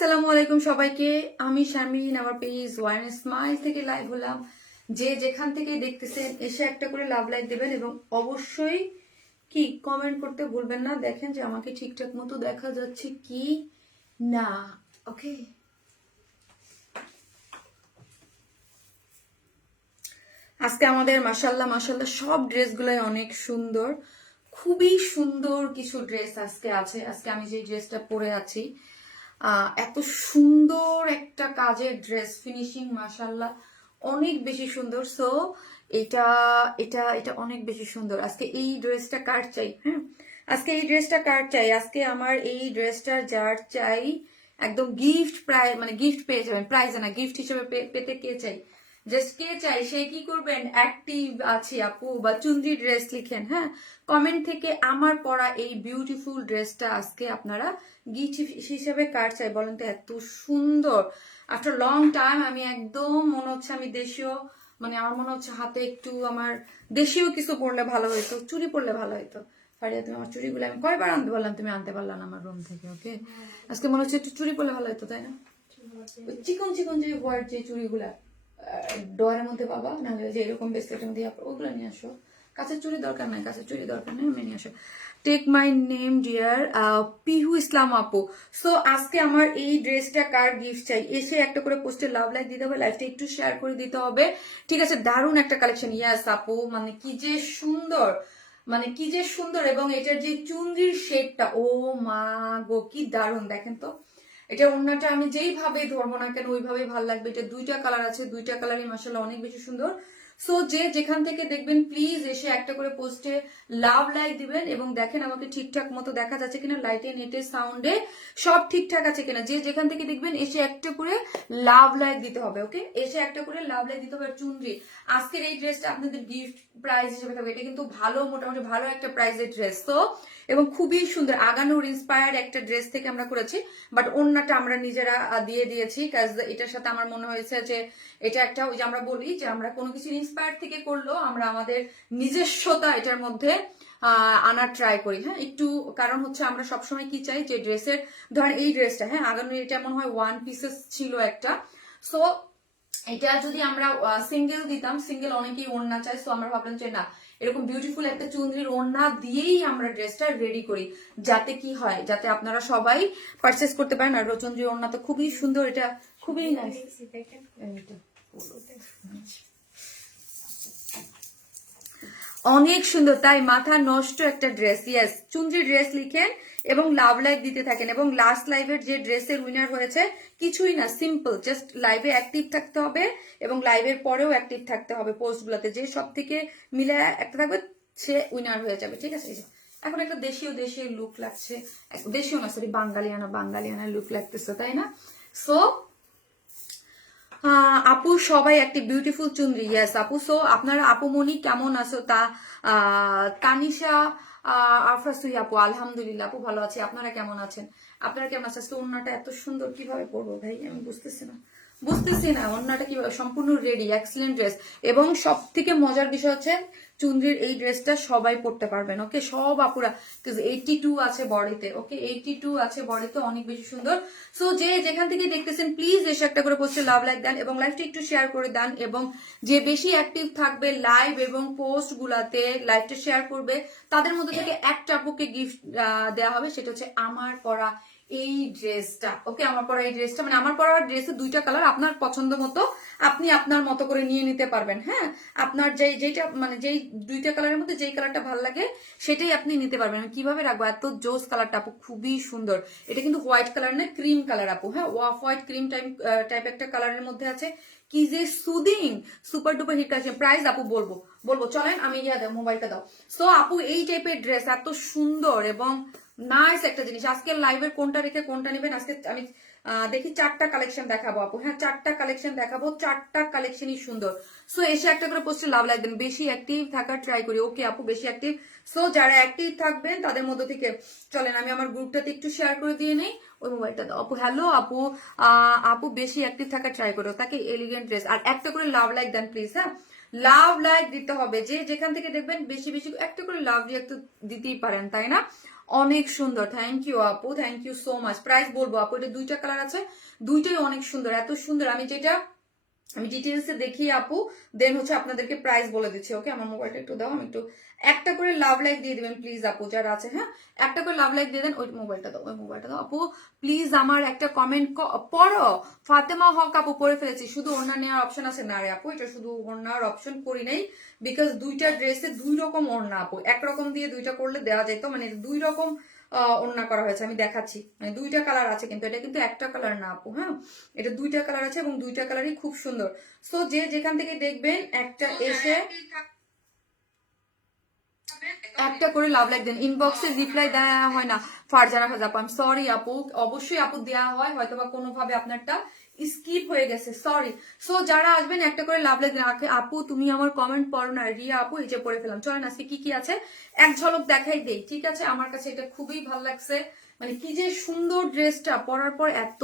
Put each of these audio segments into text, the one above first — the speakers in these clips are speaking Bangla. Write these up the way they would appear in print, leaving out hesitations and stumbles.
আসসালামু আলাইকুম সবাইকে। আমি শারমিন, আমার পেজ ওয়ান স্মাইল থেকে লাইভ হলাম। যে যেখান থেকে দেখতেছেন এসে একটা করে লাভ লাইক দেবেন এবং অবশ্যই কি কমেন্ট করতে ভুলবেন না। দেখেন যে আমাকে ঠিকঠাক মতো দেখা যাচ্ছে কি না। ওকে, আজকে আমাদের মাশাল্লাহ মাশাল্লাহ সব ড্রেসগুলাই অনেক সুন্দর, খুবই সুন্দর কিছু ড্রেস আজকে আছে। আজকে আমি যে ড্রেসটা পরে আছি এত সুন্দর একটা কাজের ড্রেস, ফিনিশিং মাশাল্লাহ অনেক বেশি সুন্দর। সো এটা এটা এটা অনেক বেশি সুন্দর। আজকে এই ড্রেসটা কার চাই? হ্যাঁ, আজকে এই ড্রেসটা কার চাই? আজকে আমার এই ড্রেসটা যার চাই একদম গিফট প্রায়, মানে গিফট পেয়ে যাবেন, প্রাইজে না গিফট হিসেবে পেতে কে চাই? জাস্ট কে চাই সে কি করবেন, অ্যাক্টিভ আছে আপু বা চুন্দ্রি ড্রেস লিখেন, হ্যাঁ কমেন্ট থেকে আমার পরা এই বিউটিফুল ড্রেসটা আজকে আপনারা গিফট হিসেবে কার চাই বলেন তো? এত সুন্দর, আফটার লং টাইম আমি একদম মনে হচ্ছে আমি দেশীয়, মানে আমার মনে হচ্ছে হাতে একটু আমার দেশীয় কিছু পরলে ভালো হইতো, চুড়ি পরলে ভালো হইতো। ফারিয়া তুমি আমার চুড়িগুলো আমি কয়বার আনতে বললাম, তুমি আনতে পারলাম না আমার রুম থেকে। ওকে, আজকে মনে হচ্ছে একটু চুড়ি পরলে ভালো হইতো, তাই না? চিকন চিকন যে হোয়াইট যে চুড়িগুলা ডয়ের মধ্যে পাবা, নাহলে যে এরকম বেসলেটের মধ্যে ওগুলো নিয়ে আসো। কাছের চুড়ি দরকার নাই, কাছের চুড়ি দরকার নেই, আমি নিয়ে আসো। Take my name dear Pihu Islam আপু। সো আজকে আমার এই ড্রেসটা কার গিফট চাই এসে একটা করে পোস্টে লাভ লাইক দিতে হবে, লাইফটা একটু শেয়ার করে দিতে হবে, ঠিক আছে? দারুণ একটা কালেকশন। ইয়াস আপু, মানে কি যে সুন্দর, মানে কি যে সুন্দর, এবং এটার যে চুনরির শেডটা, ও মা গো কি দারুণ। দেখেন তো এটা ওড়নাটা আমি যেইভাবে ধরবো না কেন ওইভাবেই ভালো লাগবে। এটা দুইটা কালার আছে, দুইটা কালারই মাশাআল্লাহ অনেক বেশি সুন্দর। সো যে যেখান থেকে দেখবেন প্লিজ এসে একটা করে পোস্টে লাভ লাইক দিবেন এবং দেখেন আমাকে ঠিকঠাক মতো দেখা যাচ্ছে কিনা, লাইটে নেটে সাউন্ডে সব ঠিকঠাক আছে কিনা। যে যেখান থেকে দেখবেন এসে একটা করে লাভ লাইক দিতে হবে। ওকে, এসে একটা করে লাভ লাইক দিতে হবে। চুনরি আজকের এই ড্রেসটা আপনাদের গিফট প্রাইস হিসেবে থাকবে। এটা কিন্তু ভালো, মোটামুটি ভালো একটা প্রাইসের ড্রেস তো, এবং খুবই সুন্দর। আগানোর ইন্সপায়ার্ড একটা ড্রেস থেকে আমরা করেছি, বাট ওড়নাটা আমরা নিজেরা দিয়ে দিয়েছি। কাজ এটার সাথে আমার মনে হয়েছে যে এটা একটা, ওই যে আমরা বলি যে আমরা কোনো কিছু ইন্সপায়ার থেকে করলেও আমরা আমাদের নিজস্বতা এটার মধ্যে আনার ট্রাই করি। হ্যাঁ একটু, কারণ হচ্ছে আমরা সবসময় কি চাই যে ড্রেসের, ধরেন এই ড্রেসটা, হ্যাঁ আগানোর এটা মনে হয় ওয়ান পিসেস ছিল একটা। সো এটা যদি আমরা সিঙ্গেল দিতাম, সিঙ্গেল অনেকেই ওড়না চাই, সো আমরা ভাবলাম যে না, এরকম বিউটিফুল একটা চুনরির ওড়না দিয়েই আমরা ড্রেসটা রেডি করি, যাতে কি হয়, যাতে আপনারা সবাই পারচেস করতে পারেন। আর চুনরির ওড়না তো খুবই সুন্দর, এটা খুবই নাইস, অনেক সুন্দর, তাই মাথা নষ্ট একটা ড্রেস। ইয়েস, চুনরি ড্রেস লিখেন এবং লাভ লাইক দিতে থাকেন। এবং লাস্ট লাইভের যে ড্রেসের উইনার হয়েছে কিছুই না, সিম্পল জাস্ট লাইভে অ্যাক্টিভ থাকতে হবে এবং লাইভের পরেও অ্যাক্টিভ থাকতে হবে পোস্টগুলোতে, যে সব থেকে মিলে একটা থাকবে সে উইনার হয়ে যাবে, ঠিক আছে? এখন একটা দেশীয় দেশীয় লুক লাগছে, দেশীয় না সরি বাঙালিয়ানা বাঙালিয়ানা লুক লাগতেছে, তাই না? সো আপু সবাই একটি বিউটিফুল চুনরি। ইয়াস আপু। সো আপনারা আপু মনি কেমন আছো? তানিশা আফরাসুই আপু, আলহামদুলিল্লাহ আপু ভালো আছি। আপনারা কেমন আছেন? আপনারা কেমন আছেন? তো ওড়নাটা এত সুন্দর কিভাবে পরবো ভাই, আমি বুঝতেছি না ওড়নাটা কিভাবে, সম্পূর্ণ রেডি, এক্সিলেন্ট ড্রেস। এবং সব থেকে মজার বিষয় হচ্ছে চুনরির এই ড্রেসটা সবাই পরতে পারবেন। ওকে, সব আপুরা, 82 আছে বডিতে। ওকে, 82 আছে বডিতে, অনেক বেশি সুন্দর। সো যে যেখান থেকে দেখতেছেন প্লিজ এসে একটা করে পোস্টে লাভ লাইক দেন এবং লাইভটা একটু শেয়ার করে দেন, এবং যে বেশি অ্যাক্টিভ থাকবে লাইভ এবং পোস্ট গুলাতে, লাইভটা শেয়ার করবে, তাদের মধ্যে থেকে একটা আপুকে গিফট দেওয়া হবে। সেটা হচ্ছে আমার পরা এই ড্রেসটা। ওকে, আমার পরা এই ড্রেসটা, মানে আমার পরা ড্রেসের দুইটা কালার, আপনার পছন্দ মতো আপনি আপনার মতো করে নিয়ে নিতে পারবেন। হ্যাঁ, আপনার যেইটা মানে যেই দুইটা কালারের মধ্যে যেই কালারটা ভালো লাগে সেটাই আপনি নিতে পারবেন। আমি কিভাবে রাখবো, এত জোস কালারটা আপু, খুবই সুন্দর। এটা কিন্তু হোয়াইট কালার না, ক্রিম কালার আপু। হ্যাঁ, অফ হোয়াইট ক্রিম টাইপ একটা কালারের মধ্যে আছে। কি যে soothing, super duper hit collection. Price আপু বলবো চলেন, আমি মোবাইলটা দাও। সো আপু এই টাইপের ড্রেস এত সুন্দর এবং নাইস একটা জিনিস। আজকের লাইভের কোনটা রেখে কোনটা নেবেন, আজকে আমি দেখি 4টা কালেকশন দেখাবো আপু। হ্যাঁ 4টা কালেকশন দেখাবো, 4টা কালেকশনই সুন্দর। সো এসে একটা করে পোস্টে লাভ লাগবেন, বেশি অ্যাক্টিভ থাকার ট্রাই করি। ওকে আপু, বেশি অ্যাক্টিভ। সো যারা অ্যাক্টিভ থাকবেন তাদের মধ্যে থেকে চলেন আমি আমার গ্রুপটাতে একটু শেয়ার করে দিয়ে নেই। ওই মোবাইলটা দাও আপু। হ্যালো আপু, আপু বেশি অ্যাক্টিভ থাকার ট্রাই করো, তাকে এলিগেন্ট ড্রেস। আর একটা করে লাভ লাইক দেন প্লিজ। হ্যাঁ, লাভ লাইক দিতে হবে, যে যেখান থেকে দেখবেন বেশি বেশি একটা করে লাভ রিয়াক্ট তো দিতেই পারেন, তাই না? অনেক সুন্দর, থ্যাংক ইউ আপু, thank you so much. Price বলবো আপু, এটা দুইটা কালার আছে, দুইটাই অনেক সুন্দর, এত সুন্দর। আমি ডিটেলসে দেখি আপু, দেন হচ্ছে আপনাদেরকে প্রাইস বলে দিচ্ছি। ওকে, আমার মোবাইলটা একটু দাও, আমি একটু একটা করে লাভ লাইক দিয়ে দিবেন প্লিজ আপু যারা আছে। হ্যাঁ, একটা করে লাভ লাইক দিয়ে দেন। ওই মোবাইলটা দাও, ওই মোবাইলটা দাও আপু প্লিজ। আমার একটা কমেন্ট পড়ো। ফাতেমা হক আপু, পড়ে ফেলেছি। শুধু ওড়না নেওয়ার অপশন আছে না রে আপু, এটা শুধু ওড়নার অপশন করি নাই, বিকজ দুইটা ড্রেসে দুই রকম ওড়না আপু, একরকম দিয়ে দুইটা করলে দেওয়া যেত, মানে দুই রকম ওড়না করা হয়েছে। আমি দেখাচ্ছি, মানে দুইটা কালার আছে, কিন্তু এটা কিন্তু একটা কালার না আপু। হ্যাঁ, এটা দুইটা কালার আছে এবং দুইটা কালারই খুব সুন্দর। সো যে যেখান থেকে দেখবেন একটা এসে একটা করে লাভ লাইক দেন। ইনবক্সে রিপ্লাই দেওয়া হয় না ফারজানা আপু, আই এম সরি আপু, অবশ্যই আপু দেওয়া হয়, হয়তো বা কোনোভাবে আপনারটা স্কিপ হয়ে গেছে, সরি। সো যারা আসবেন একটা করে লাভ লাইক দেন। আপু তুমি আমার কমেন্ট পড়ো না, রিয়া আপু এই যে পড়ে ফেলাম। চলেন আজকে কি কি আছে এক ঝলক দেখাই দেই, ঠিক আছে? আমার কাছে এটা খুবই ভালো লাগছে, মানে কি যে সুন্দর, ড্রেসটা পরার পর এত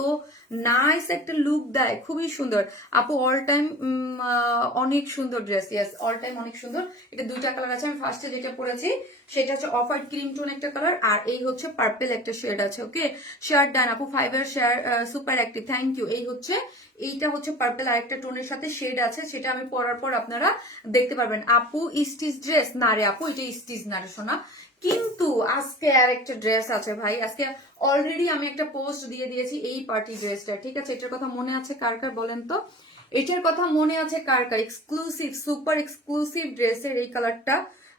নাইস একটা লুক দেয়, খুবই সুন্দর আপু। অল টাইম অনেক সুন্দর ড্রেস, ইয়েস অল টাইম অনেক সুন্দর। এটা দুইটা কালার আছে, আমি ফার্স্টে যেটা পরেছি সেটা হচ্ছে অফ হোয়াইট ক্রিম টোন একটা কালার, আর এই হচ্ছে পার্পল একটা শেড আছে। ওকে, শেয়ার ডান আপু, 5 এর share super active, thank you. এইটা হচ্ছে পার্পল, আর একটা টোনের সাথে শেড আছে, সেটা আমি পরার পর আপনারা দেখতে পারবেন। আপু স্টিচ ড্রেস না রে আপু, এটা স্টিচ না রে সোনা, কিন্তু আজকে আর একটা ড্রেস আছে ভাই। আজকে অলরেডি আমি একটা পোস্ট দিয়ে দিয়েছি এই পার্টি ড্রেসটা, ঠিক আছে? এটার কথা মনে আছে কার কার বলেন তো? এটার কথা মনে আছে কার কার? এক্সক্লুসিভ, সুপার এক্সক্লুসিভ ড্রেসের এই কালারটা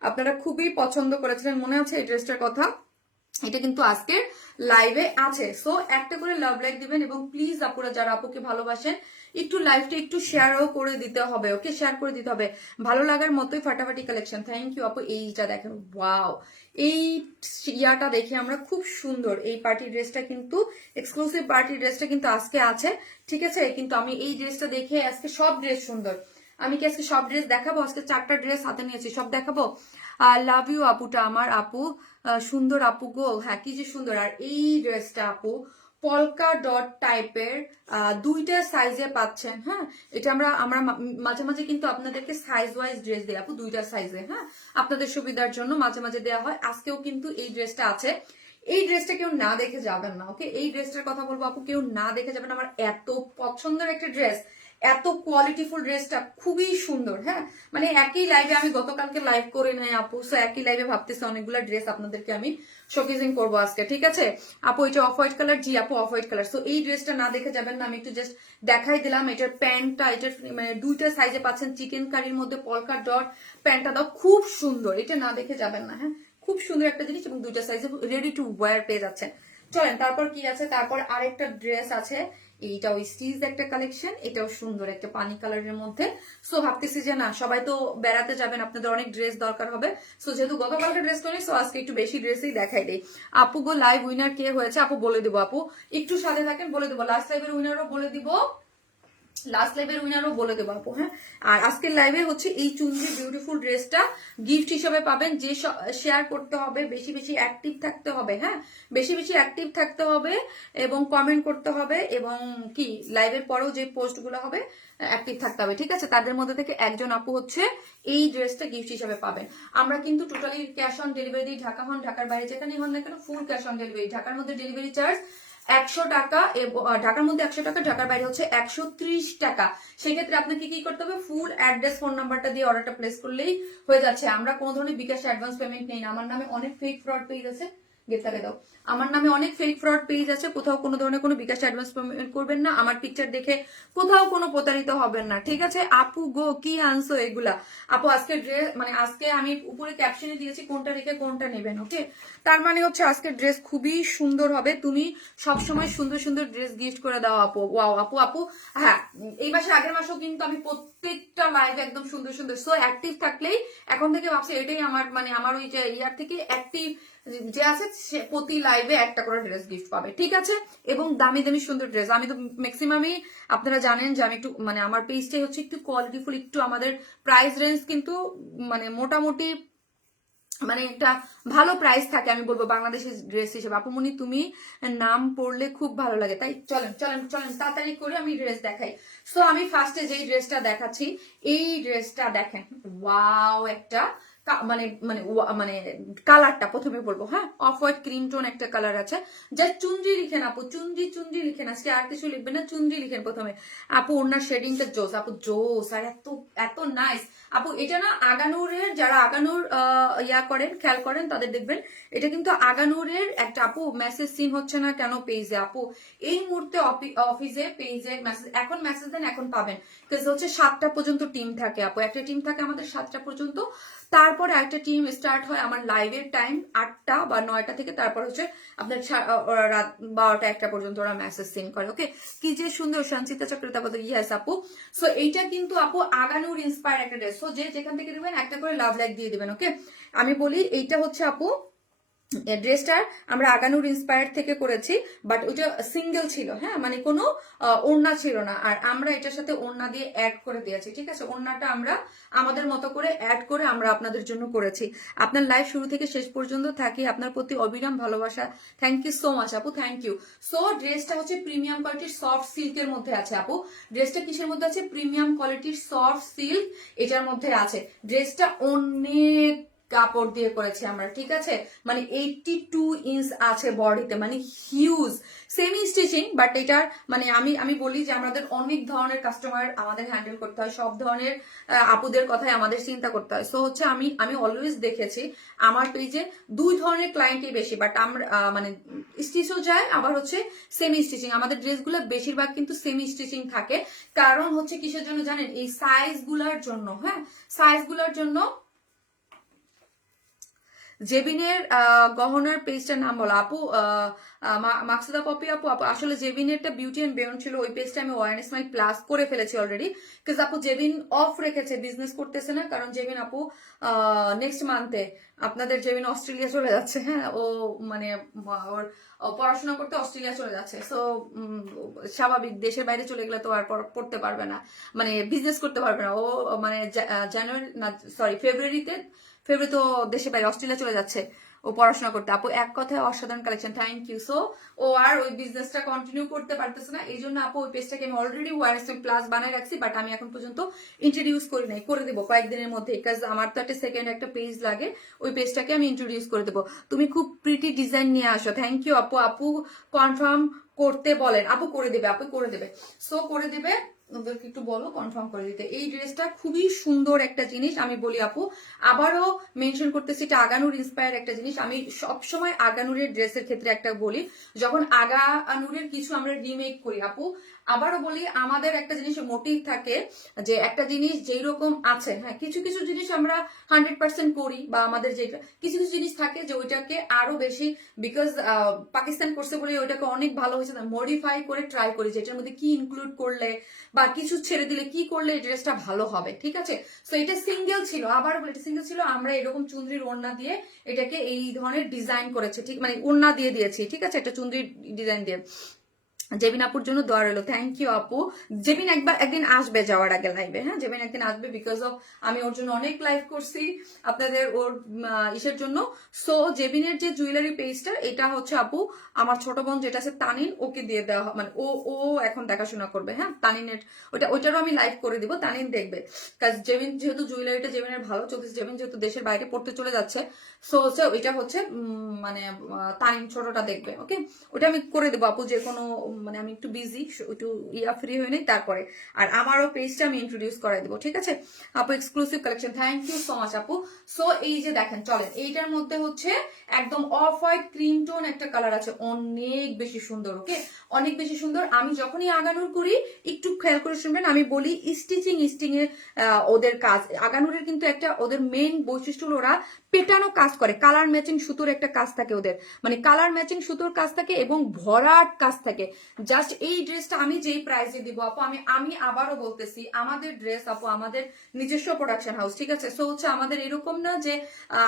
আপনারা খুবই পছন্দ করেছিলেন, মনে আছে এই ড্রেসটার কথা? এটা কিন্তু আজকের লাইভে আছে। সো একটা করে লাভ লাইক দিবেন, এবং প্লিজ আপুরা যারা আপুকে ভালোবাসেন একটু লাইভটা একটু শেয়ারও করে দিতে হবে। ওকে, শেয়ার করে দিতে হবে, ভালো লাগার মতোই ফাটাফাটি কালেকশন। থ্যাংক ইউ আপু। এইটা দেখেন, ওয়াও, এই ইয়াটা দেখে আমরা খুব সুন্দর। এই পার্টি ড্রেসটা কিন্তু এক্সক্লুসিভ পার্টি ড্রেসটা কিন্তু আজকে আছে, ঠিক আছে? কিন্তু আমি এই ড্রেসটা দেখে, আজকে সব ড্রেস সুন্দর, আমি কি আজকে সব ড্রেস দেখাবো? আজকে 4টা ড্রেস হাতে নিয়েছি, সব দেখাবো। লাভ ইউ আপুটা আমার আপু, সুন্দর আপু গো, হ্যাঁ কি যে সুন্দর। আর এই ড্রেসটা আপু পলকা ডট টাইপের, দুইটা সাইজে পাচ্ছেন। হ্যাঁ, এটা আমরা আমরা মাঝে মাঝে কিন্তু আপনাদেরকে সাইজ ওয়াইজ ড্রেস দিই আপু, দুইটা সাইজে। হ্যাঁ, আপনাদের সুবিধার জন্য মাঝে মাঝে দেওয়া হয়। আজকেও কিন্তু এই ড্রেসটা আছে, এই ড্রেসটা কেউ না দেখে যাবেন না। ওকে, এই ড্রেসটার কথা বলবো আপু, কেউ না দেখে যাবেন। আমার এত পছন্দের একটা ড্রেস, এত কোয়ালিটিফুল ড্রেসটা, খুবই সুন্দর। হ্যাঁ, মানে একই লাইভে, আমি গতকালকে লাইভ করে নাই আপু, সো একই লাইভে ভাবতেছি অনেকগুলো ড্রেস আপনাদেরকে আমি শোকেজিং করবো আজকে, ঠিক আছে আপু? এটা অফ হোয়াইট কালার, জি আপু অফ হোয়াইট কালার। সো এই ড্রেসটা না দেখে যাবেন না, আমি একটু জাস্ট দেখাই দিলাম। এটার প্যান্টটা, এটার মানে দুইটা সাইজে পাচ্ছেন, চিকেন কারির মধ্যে পলকা ডট প্যান্টটা দাও, খুব সুন্দর, এটা না দেখে যাবেন না। হ্যাঁ, খুব সুন্দর একটা জিনিস, এবং দুইটা সাইজে রেডি টু ওয়্যার পেয়ে যাচ্ছেন। চলেন তারপর কি আছে, তারপর আরেকটা ড্রেস আছে, এইটাও স্টিচ একটা কালেকশন, এটাও সুন্দর একটা পানি কালারের মধ্যে। সো ভাবতেছি যে না, সবাই তো বেড়াতে যাবেন, আপনাদের অনেক ড্রেস দরকার হবে। সো যেহেতু গতকালকে ড্রেস করি, সো আজকে একটু বেশি ড্রেসই দেখাই দেই। আপু গো, লাইভ উইনার কে হয়েছে আপু বলে দিব আপু, একটু সাথে থাকেন, বলে দিব। লাস্ট লাইভের উইনারও বলে দিব, লাস্ট লাইভের উইনারও বলে দেবো আপু। হ্যাঁ, আর আজকের লাইভে হচ্ছে এই চুনরি বিউটিফুল ড্রেসটা গিফট হিসেবে পাবেন। যে শেয়ার করতে হবে, বেশি বেশি অ্যাক্টিভ থাকতে হবে। হ্যাঁ, বেশি বেশি অ্যাক্টিভ থাকতে হবে এবং কমেন্ট করতে হবে, এবং কি লাইভের পরেও যে পোস্টগুলো হবে অ্যাক্টিভ থাকতে হবে, ঠিক আছে? তাদের মধ্যে থেকে একজন আপু হচ্ছে এই ড্রেসটা গিফট হিসেবে পাবেন। আমরা কিন্তু টোটালি ক্যাশ অন ডেলিভারি দিই, ঢাকা হন ঢাকার বাইরে যেখানেই হন না কেন, ফুল ক্যাশ অন ডেলিভারি। ঢাকার মধ্যে ডেলিভারি চার্জ 100 টাকা, ঢাকার মধ্যে 100 টাকা, ঢাকার বাইরে হচ্ছে 130 টাকা। সেক্ষেত্রে আপনাকে কি করতে হবে, ফুল অ্যাড্রেস ফোন নাম্বারটা দিয়ে অর্ডারটা প্লেস করলেই হয়ে যাচ্ছে। আমরা কোনো ধরনের বিকাশ অ্যাডভান্স পেমেন্ট নেই না। আমার নামে অনেক ফেক ফ্রড পেজ আছে, গেটটাকে দাও। আমার নামে অনেক ফেক ফ্রড পেজ আছে, কোথাও কোনো ধরনের কোনো বিকাশ অ্যাডভান্স পেমেন্ট করবেন না। আমার পিকচার দেখে কোথাও কোনো প্রতারিত হবেন না, ঠিক আছে? আপু গো, কি আনছো এগুলা? আপু আজকে ড্রেস, মানে আজকে আমি উপরে ক্যাপশনে দিয়েছি কোনটা রেখে কোনটা নেবেন। ওকে, তার মানে হচ্ছে আজকের ড্রেস খুবই সুন্দর হবে। তুমি সবসময় সুন্দর সুন্দর ড্রেস গিফট করে দাও আপু। ওয়াও আপু, আপু হ্যাঁ, এই মাসের আগের মাসেও কিন্তু আমি প্রত্যেকটা লাইভে একদম সুন্দর সুন্দর, সো অ্যাক্টিভ থাকলেই এখন থেকে ভাবছি এটাই আমার, মানে আমার ওই যে ইয়ার থেকে অ্যাক্টিভ যে আছে সে প্রতি লাইভে একটা করে ড্রেস গিফট পাবে, ঠিক আছে? এবং দামি দামি সুন্দর ড্রেস। আমি তো ম্যাক্সিমামই আপনারা জানেন যে আমি একটু, মানে আমার পেজটাই হচ্ছে একটু কোয়ালিটিফুল, একটু আমাদের প্রাইস রেঞ্জ কিন্তু মানে মোটামুটি, মানে একটা ভালো প্রাইস থাকে আমি বলবো বাংলাদেশের ড্রেস হিসেবে। আপুমনি তুমি নাম পড়লে খুব ভালো লাগে, তাই চলেন চলেন চলেন তাড়াতাড়ি করে আমি ড্রেস দেখাই। সো আমি ফার্স্টে যেই ড্রেসটা দেখাচ্ছি, এই ড্রেসটা দেখেন, ওয়াও একটা মানে মানে মানে কালারটা প্রথমে বলবো, হ্যাঁ অফ হোয়াইট ক্রিম টোন একটা কালার আছে। জাস্ট চুনরি লিখেন আপু, চুনরি চুনরি লিখেন, আজকে আর কিছু লিখবেন না, চুনরি লিখেন প্রথমে। আপু ওনার শেডিংটা জোস আপু, জোস, আর এত এত নাইস আপু। এটা না আগানুরের, যারা আগানুর ইয়া করেন খেয়াল করেন তাদের দেখবেন এটা কিন্তু আগানুরের একটা। আপু মেসেজ সিন হচ্ছে না কেন পেজে আপু? এই মুহূর্তে অফিসে পেজে মেসেজ, এখন মেসেজ দেন এখন পাবেন, হচ্ছে 7টা পর্যন্ত টিম থাকে আপু, একটা টিম থাকে আমাদের 7টা পর্যন্ত, তারপরে একটা টিম স্টার্ট হয় আমার লাইভের টাইম 8টা বা 9টা থেকে, তারপর হচ্ছে আপনার রাত 12টা 1টা পর্যন্ত ওরা মেসেজ সেন্ড করে। ওকে, কি যে সুন্দর সঞ্চিতা চক্রবর্তী, ইয়েস আপু। সো এইটা কিন্তু আপু আগানুর ইন্সপায়ার একটা ড্রেস। সো যে যেখান থেকে দিবেন একটা করে লাভ লাইক দিয়ে দিবেন। ওকে, আমি বলি এইটা হচ্ছে আপু ড্রেসটার আমরা আগানুর ইন্সপায়ার থেকে করেছি, বাট ওইটা সিঙ্গেল ছিল, হ্যাঁ মানে কোনো ওড়না ছিল না, আর আমরা এটার সাথে ওড়না দিয়ে অ্যাড করে দিয়েছি, ঠিক আছে? ওড়নাটা আমরা আমাদের মতো করে অ্যাড করে আমরা আপনাদের জন্য করেছি। আপনার লাইভ শুরু থেকে শেষ পর্যন্ত থাকি আপনার প্রতি অবিরাম ভালোবাসা। থ্যাংক ইউ সো মাচ আপু, থ্যাংক ইউ। সো ড্রেসটা হচ্ছে প্রিমিয়াম কোয়ালিটির সফট সিল্কের মধ্যে আছে আপু। ড্রেসটা কিসের মধ্যে আছে? প্রিমিয়াম কোয়ালিটির সফট সিল্ক এটার মধ্যে আছে। ড্রেসটা অনেক কাপড় দিয়ে করেছি আমরা, ঠিক আছে? মানে 82 ইঞ্চ আছে বডিতে, মানে হিউজ। সেমি স্টিচিং, বাট এটার মানে আমি বলি যে আমাদের অনেক ধরনের কাস্টমার আমাদের হ্যান্ডেল করতে হয়, সব ধরনের আপুদের কথাই আমাদের চিন্তা করতে হয়। সো হচ্ছে আমি অলওয়েজ দেখেছি আমার পেজে 2 ধরনের ক্লায়েন্টই বেশি, বাট আমরা মানে স্টিচও যায়, আবার হচ্ছে সেমি স্টিচিং। আমাদের ড্রেসগুলো বেশিরভাগ কিন্তু সেমি স্টিচিং থাকে, কারণ হচ্ছে কিসের জন্য জানেন? এই সাইজগুলোর জন্য, হ্যাঁ সাইজগুলোর জন্য। জেবিনের গহনার পেজটার নাম বলো আপু। মাকসুদা পপি আপু, আপু আসলে জেবিনেরটা বিউটি এন্ড বেয়ন্ড ছিল, ওই পেজটা আমি ওয়ারনেস মাই প্লাস করে ফেলেছি অলরেডি, বিকজ আপু জেবিন অফ রেখেছে, বিজনেস করতেছে না, কারণ জেবিন আপু নেক্সট মান্থে আপনাদের জেবিন অস্ট্রেলিয়া চলে যাচ্ছে, হ্যাঁ ও মানে ওর পড়াশোনা করতে অস্ট্রেলিয়া চলে যাচ্ছে। সো স্বাভাবিক, দেশের বাইরে চলে গেলে তো আর পড়তে পারবে না, মানে বিজনেস করতে পারবে না ও, মানে জানুয়ারি না সরি ফেব্রুয়ারিতে তো দেশে বাইরে অস্ট্রেলিয়া চলে যাচ্ছে ও পড়াশোনা করতে। আপু এক কথায় অসাধারণ কালেকশন, থ্যাংক ইউ। সো ও আর ওই বিজনেসটা কন্টিনিউ করতে পারতেছে না, এই জন্য আপু ওই পেজটাকে আমি অলরেডি ওয়ারএসএম প্লাস বানাই রাখছি, বাট আমি এখন পর্যন্ত ইন্ট্রোডিউস করি নাই, করে দেবো কয়েকদিনের মধ্যে, বিকজ আমার তো একটা সেকেন্ড একটা পেজ লাগে, ওই পেজটাকে আমি ইন্ট্রোডিউস করে দেবো। তুমি খুব প্রিটি ডিজাইন নিয়ে আসো, থ্যাংক ইউ আপু। আপু কনফার্ম করতে বলেন, আপু করে দেবে, আপু করে দেবে, সো করে দেবে, ওদেরকে একটু বলো কনফার্ম করে দিতে। এই ড্রেসটা খুবই সুন্দর একটা জিনিস, আমি বলি আপু আবারও মেনশন করতেছি, এটা আগানুর ইন্সপায়ার একটা জিনিস। আমি সবসময় আগানুরের ড্রেসের ক্ষেত্রে একটা বলি, যখন আগানুরের কিছু আমরা রিমেক করি আপু, আবারও বলি আমাদের একটা জিনিস মোটিভ থাকে যে একটা জিনিস যেই রকম আছে, হ্যাঁ কিছু কিছু জিনিস আমরা 100% করি, বা আমাদের যেটা কিছু কিছু জিনিস থাকে যে ওইটাকে আরো বেশি, বিকজ পাকিস্তান করছে বলে ওইটাকে অনেক ভালো হয়েছে মডিফাই করে ট্রাই করি যে এটার মধ্যে কি ইনক্লুড করলে বা কিছু ছেড়ে দিলে কি করলে এই ড্রেসটা ভালো হবে, ঠিক আছে? সো এটা সিঙ্গেল ছিল, আবার বলে এটা সিঙ্গেল ছিল, আমরা এরকম চুনরির ওড়না দিয়ে এটাকে এই ধরনের ডিজাইন করেছে, ঠিক মানে ওড়না দিয়ে দিয়েছি, ঠিক আছে? এটা চুনরির ডিজাইন দিয়ে। জেবিন আপুর জন্য দোয়া রইলো, থ্যাংক ইউ আপু। জেবিন একদিন আসবে যাওয়ার আগে লাইভে, হ্যাঁ জেবিন একদিন আসবে, বিকজ অফ আমি ওর জন্য অনেক লাইভ করছি আপনাদের ওর ইসের জন্য। সো জেবিনের যে জুয়েলারি পেজটা, এটা হচ্ছে আপু আমার ছোট বোন যেটা আছে তানিন, ওকে দিয়ে দেওয়া, মানে ও এখন দেখাশোনা করবে, হ্যাঁ তানিনের ওইটারও আমি লাইভ করে দিব, তানিন দেখবে, কাজ জেবিন যেহেতু জুয়েলারিটা জেবিনের ভালো চলতেছে, জেবিন যেহেতু দেশের বাইরে পড়তে চলে যাচ্ছে, সো হচ্ছে ওইটা হচ্ছে মানে তানিন ছোটটা দেখবে। ওকে, ওটা আমি করে দেবো আপু, যে কোনো মানে আমি একটু বিজি, একটু ফ্রি হয়ে নেই তারপরে, আর আমারও পেজটা আমি ইন্ট্রোডিউস করাই দেবো, ঠিক আছে আপু? Exclusive collection, thank you so much আপু। সো এই যে দেখেন, চলেন এইটার মধ্যে হচ্ছে একদম অফ হোয়াইট ক্রিম টোন একটা কালার আছে, অনেক বেশি সুন্দর। ওকে, অনেক বেশি সুন্দর। আমি যখনই আগানুর করি একটু খেয়াল করে শুনবেন, আমি বলি স্টিচিং এর ওদের কাজ, আগানুরের কিন্তু একটা ওদের মেইন বৈশিষ্ট্য হলো ওরা পেটানো কাজ করে, কালার ম্যাচিং সুতোর একটা কাজ থাকে ওদের, মানে কালার ম্যাচিং সুতোর কাজ থাকে এবং ভরাট কাজ থাকে। জাস্ট এই ড্রেসটা আমি যেই প্রাইসে দিব আপু, আমি আবারও বলতেছি, আমাদের ড্রেস আপু আমাদের নিজস্ব প্রোডাকশন হাউস, ঠিক আছে? সো হচ্ছে আমাদের এরকম না যে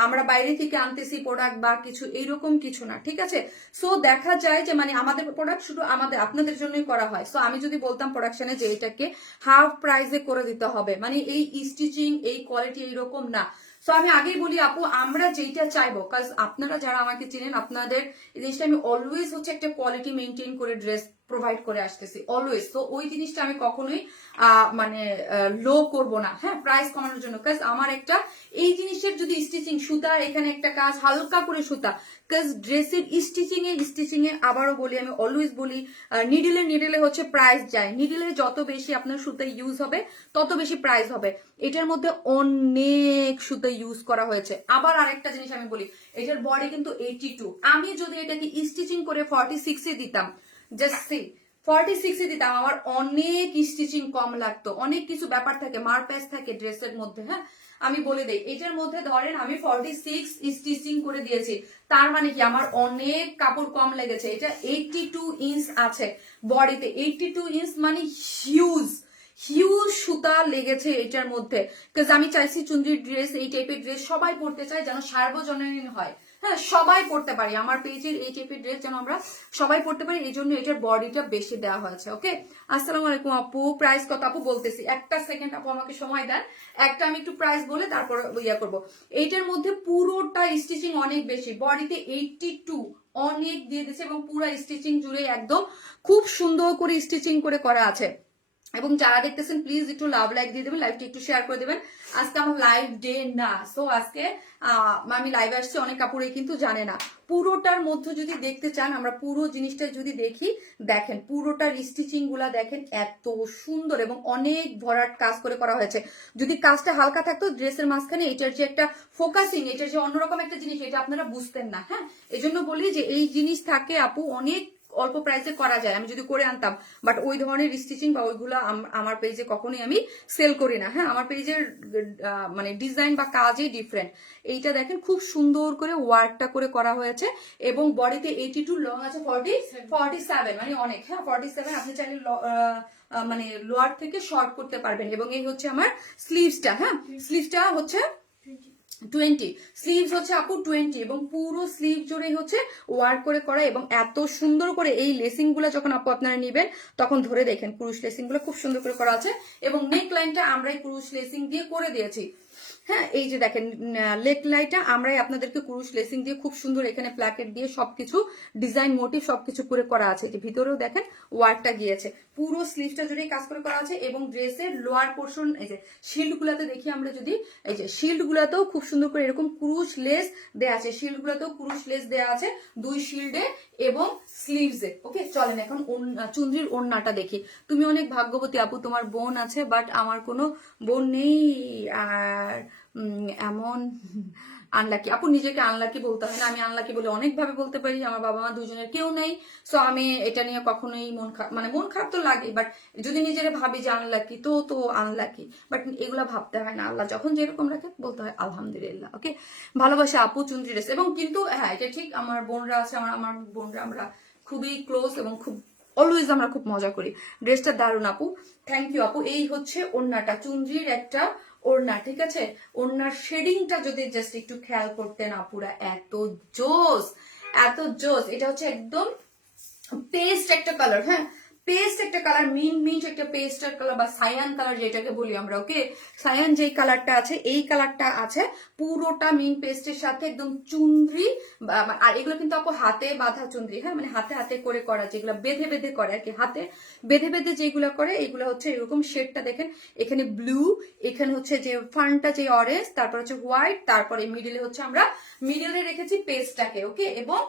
আমরা বাইরে থেকে আনতেছি প্রোডাক্ট বা কিছু, এইরকম কিছু না, ঠিক আছে? সো দেখা যায় যে মানে আমাদের প্রোডাক্ট শুধু আপনাদের জন্যই করা হয়। সো আমি যদি বলতাম প্রোডাকশনে যে এটাকে হাফ প্রাইসে করে দিতে হবে, মানে এই স্টিচিং এই কোয়ালিটি এইরকম না। সো আমি আগেই বলি আপু, আমরা যেইটা চাইবো, কাজ আপনারা যারা আমাকে চেনেন, আপনাদের এই জিনিসটা আমি অলওয়েজ হচ্ছে একটা কোয়ালিটি মেনটেন করে ড্রেস প্রোভাইড করে আসতেছি অলওয়েজ। তো ওই জিনিসটা আমি কখনোই মানে লো করব না, হ্যাঁ, প্রাইস কমানোর জন্য। কাজ আমার একটা এই জিনিসের যদি স্টিচিং, সুতা এখানে একটা কাজ হালকা করে সুতা, কাজ ড্রেসের স্টিচিং এ আবারও বলি, আমি অলওয়েজ বলি নিডলে হচ্ছে প্রাইস যায়। নিডলে যত বেশি আপনার সুতা ইউজ হবে তত বেশি প্রাইস হবে। এটার মধ্যে অনেক সুতা ইউজ করা হয়েছে। আবার আরেকটা জিনিস আমি বলি, এটার বডি কিন্তু 82। আমি যদি এটাকে স্টিচিং করে 46 এ দিতাম, জাস্ট সি 46 এ দিতাম, আমার অনেক স্টিচিং কম লাগতো, অনেক কিছু ব্যাপার থাকে, মারপ্যাচ থাকে ড্রেসের মধ্যে। হ্যাঁ, আমি বলে দেই, এটার মধ্যে ধরেন আমি 46 স্টিচিং করে দিয়েছি, তার মানে কি আমার অনেক কাপড় কম লেগেছে। এটা 82 ইঞ্চ আছে বডিতে, 82 ইঞ্চ মানে হিউজ সুতা লেগেছে এটার মধ্যে। আমি চাইছি চুনরির ড্রেস, এই টাইপের ড্রেস সবাই পড়তে চায়, যেন সার্বজনীন হয়, হ্যাঁ, সবাই পড়তে পারি। আমার পেজের এই টাইপের ড্রেস যেন আমরা সবাই পড়তে পারি, এই জন্য এটার বডিটা বেশি দেওয়া হয়েছে। ওকে, আসসালামু আলাইকুম আপু, প্রাইস কত আপু বলতেছি, একটা সেকেন্ড আপু আমাকে সময় দেন, একটা আমি একটু প্রাইস বলে তারপর ইয়া করবো। এইটার মধ্যে পুরোটা স্টিচিং অনেক বেশি, বডিতে 82 অনেক দিয়ে দিচ্ছে, এবং পুরো স্টিচিং জুড়ে একদম খুব সুন্দর করে স্টিচিং করে করা আছে। এবং যারা দেখতেছেন প্লিজ একটু লাভ লাইক দিয়ে দেবেন, লাইভটা একটু শেয়ার করে দেবেন। আজকে আমার লাইভ ডে না, সো আজকে আমি লাইভে আসছি, অনেক কাপড়ে কিন্তু জানে না। পুরোটার মধ্যে যদি দেখতে চান, আমরা পুরো জিনিসটা যদি দেখি, দেখেন পুরোটার স্টিচিং গুলা দেখেন এত সুন্দর এবং অনেক ভরাট কাজ করে করা হয়েছে। যদি কাজটা হালকা থাকতো ড্রেসের মাঝখানে, এটার যে একটা ফোকাসিং, এটার যে অন্যরকম একটা জিনিস, এটা আপনারা বুঝতেন না। হ্যাঁ, এই জন্য বলি যে এই জিনিস থাকে আপু অনেক অল্প প্রাইসে করা যায়, আমি যদি করে আনতাম, বাট ওই ধরনের স্টিচিং বা ওইগুলো আমার পেজে কখনোই আমি সেল করি না। হ্যাঁ, আমার পেজের মানে ডিজাইন বা কাজই ডিফারেন্ট। এইটা দেখেন খুব সুন্দর করে ওয়ার্কটা করে করা হয়েছে, এবং বডিতে 82, লং আছে 47, মানে অনেক। হ্যাঁ, 47 আপনি চাইলে মানে লোয়ার থেকে শর্ট করতে পারবেন। এবং এই হচ্ছে আমার স্লিভসটা, হ্যাঁ, স্লিভসটা হচ্ছে 20, স্লিভস হচ্ছে আপু 20, এবং পুরো স্লিভ জুড়ে হচ্ছে ওয়ার্ক করে করা, এবং এত সুন্দর করে এই লেসিং গুলো যখন আপু আপনারা নিবেন তখন ধরে দেখেন কুরুশ লেসিং গুলো খুব সুন্দর করে করা আছে, এবং নেক লাইনটা আমরাই কুরুশ লেসিং দিয়ে করে দিয়েছি। হ্যাঁ, এই যে দেখেন লেক লাইনটা আমরাই আপনাদেরকে কুরুশ লেসিং দিয়ে খুব সুন্দর এখানে প্ল্যাকেট দিয়ে সবকিছু ডিজাইন মোটিভ সবকিছু করে করা আছে। যে ভিতরেও দেখেন ওয়ার্কটা গিয়েছে, পুরো স্লিভটা জুড়েই কাজ করে করা আছে। এবং ড্রেসের লোয়ার পোর্শন, এই যে শিল্ড গুলাতে দেখি আমরা যদি, এই যে শিল্ড গুলাতেও খুব সুন্দর করে এরকম কুরুশ লেস দেওয়া আছে, শিল্ড গুলাতেও কুরুশ লেস দেওয়া আছে, দুই শিল্ডে এবং স্লিভসে। ওকে, চলেন এখন চুনরির ওড়নাটা দেখি। তুমি অনেক ভাগ্যবতী আপু, তোমার বোন আছে, বাট আমার কোনো বোন নেই, আর এমন আনলাকি আপু, নিজেকে আনলাকি বলতে হয় না, আমি আনলাকি বলে অনেক ভাবে বলতে পারি, আমার বাবা মা দুজনের কেউ নেই, সো আমি এটা নিয়ে কখনোই মন খারাপ তো লাগে, বাট যদি নিজেরা ভাবি যে আনলাকি তো আনলাকি, বাট এগুলা ভাবতে হয় না, আল্লাহ যখন যেরকম রাখে বলতে হয় আলহামদুলিল্লাহ। ওকে, ভালোবাসা আপু চুনরি ড্রেস। এবং কিন্তু হ্যাঁ, এটা ঠিক, আমার বোনরা আছে, আমার বোনরা আমরা খুবই ক্লোজ, এবং খুব অলওয়েজ আমরা খুব মজা করি। ড্রেসটা দারুণ আপু, থ্যাংক ইউ আপু। এই হচ্ছে ওড়নাটা, চুনরির একটা ওড়না, ঠিক আছে। ওড়নার শেডিংটা যদি জাস্ট একটু খেয়াল করতেন আপুরা, এত জোস, এত জোস। এটা হচ্ছে একদম পেস্ট একটা কালার, হ্যাঁ, পেস্ট একটা কালার, মিন্ট একটা পেস্টার কালার বা সায়ান কালার যেটাকে বলি আমরা। ওকে, সায়ান যেই কালারটা আছে, এই কালারটা আছে পুরোটা মিন্ট পেস্টের সাথে একদম চুনরি। আর এগুলো কিন্তু আপু হাতে বাঁধা চুনরি, হ্যাঁ, মানে হাতে হাতে করে করা, যেগুলো বেঁধে বেঁধে করে আর কি, হাতে বেঁধে বেঁধে যেগুলো করে, এগুলো হচ্ছে এরকম শেডটা দেখেন, এখানে ব্লু, এখানে হচ্ছে যে ফানটা যে অরেঞ্জ, তারপর হচ্ছে হোয়াইট, তারপরে মিডিলে হচ্ছে আমরা মিডিলে রেখেছি পেস্টটাকে। ওকে, এবং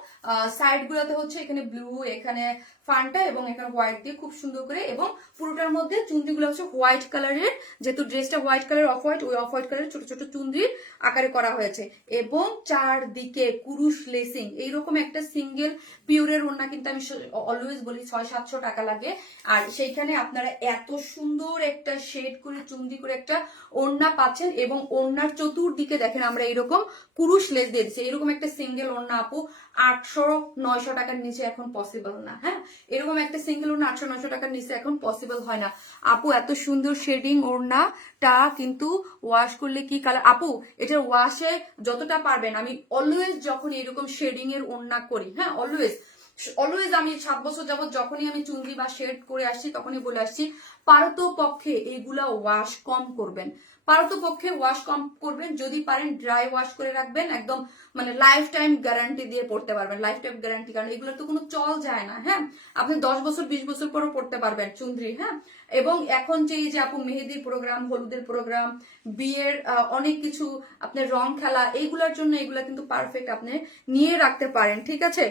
সাইড গুলোতে হচ্ছে এখানে ব্লু, এখানে ফানটা, এবং এখানে হোয়াইট দিয়ে খুব সুন্দর করে, এবং পুরোটার মধ্যে চুনরিগুলো হচ্ছে হোয়াইট কালারের, যেহেতু ড্রেসটা হোয়াইট কালার, অফ হোয়াইট, ওই অফ হোয়াইট কালারের ছোট ছোট চুনরির আকারে করা হয়েছে, এবং চারদিকে কুরুশ লেসিং। এইরকম একটা সিঙ্গেল পিওরের ওড়না কিন্তু আমি অলওয়েজ বলি 600-700 টাকা লাগে, আর সেইখানে আপনারা এত সুন্দর একটা শেড করে চুনরি করে একটা ওড়না পাচ্ছেন, এবং ওড়নার চতুর্দিকে দেখেন আমরা এরকম কুরুশ লেস দিয়ে দিচ্ছি। এরকম একটা সিঙ্গেল ওড়না আপু 800-900 টাকার নিচে এখন পসিবল না। হ্যাঁ, এরকম একটা সিঙ্গেল ওড়না 800-900 টাকার নিচে এখন পসিবল হয় না আপু। এত সুন্দর শেডিং ওড়নাটা কিন্তু ওয়াশ করলে কি কালার আপু, এটার ওয়াশে যতটা পারবেন, আমি অলওয়েজ যখন এরকম শেডিং এর ওড়না করি, হ্যাঁ, অলওয়েজ অলওয়েজ আমি 7 বছর যাবত যখনই আমি চুনরি বা শেড করে আসছি তখনই বলে আসছি, পারত পক্ষে এগুলা ওয়াশ কম করবেন, পারত পক্ষে ওয়াশ কম করবেন, যদি পারেন ড্রাই ওয়াশ করে রাখবেন, একদম মানে লাইফ টাইম গ্যারান্টি দিয়ে পড়তে পারবেন, লাইফ টাইম গ্যারান্টি, কারণ এগুলোর তো কোনো চল যায় না। হ্যাঁ, আপনি 10 বছর 20 বছর পরও পড়তে পারবেন চুনরি। হ্যাঁ, এবং এখন যে আপু মেহেদির প্রোগ্রাম, হলুদের প্রোগ্রাম, বিয়ের অনেক কিছু, আপনার রং খেলা, এইগুলোর জন্য এগুলা কিন্তু পারফেক্ট আপনি নিয়ে রাখতে পারেন। ঠিক আছে,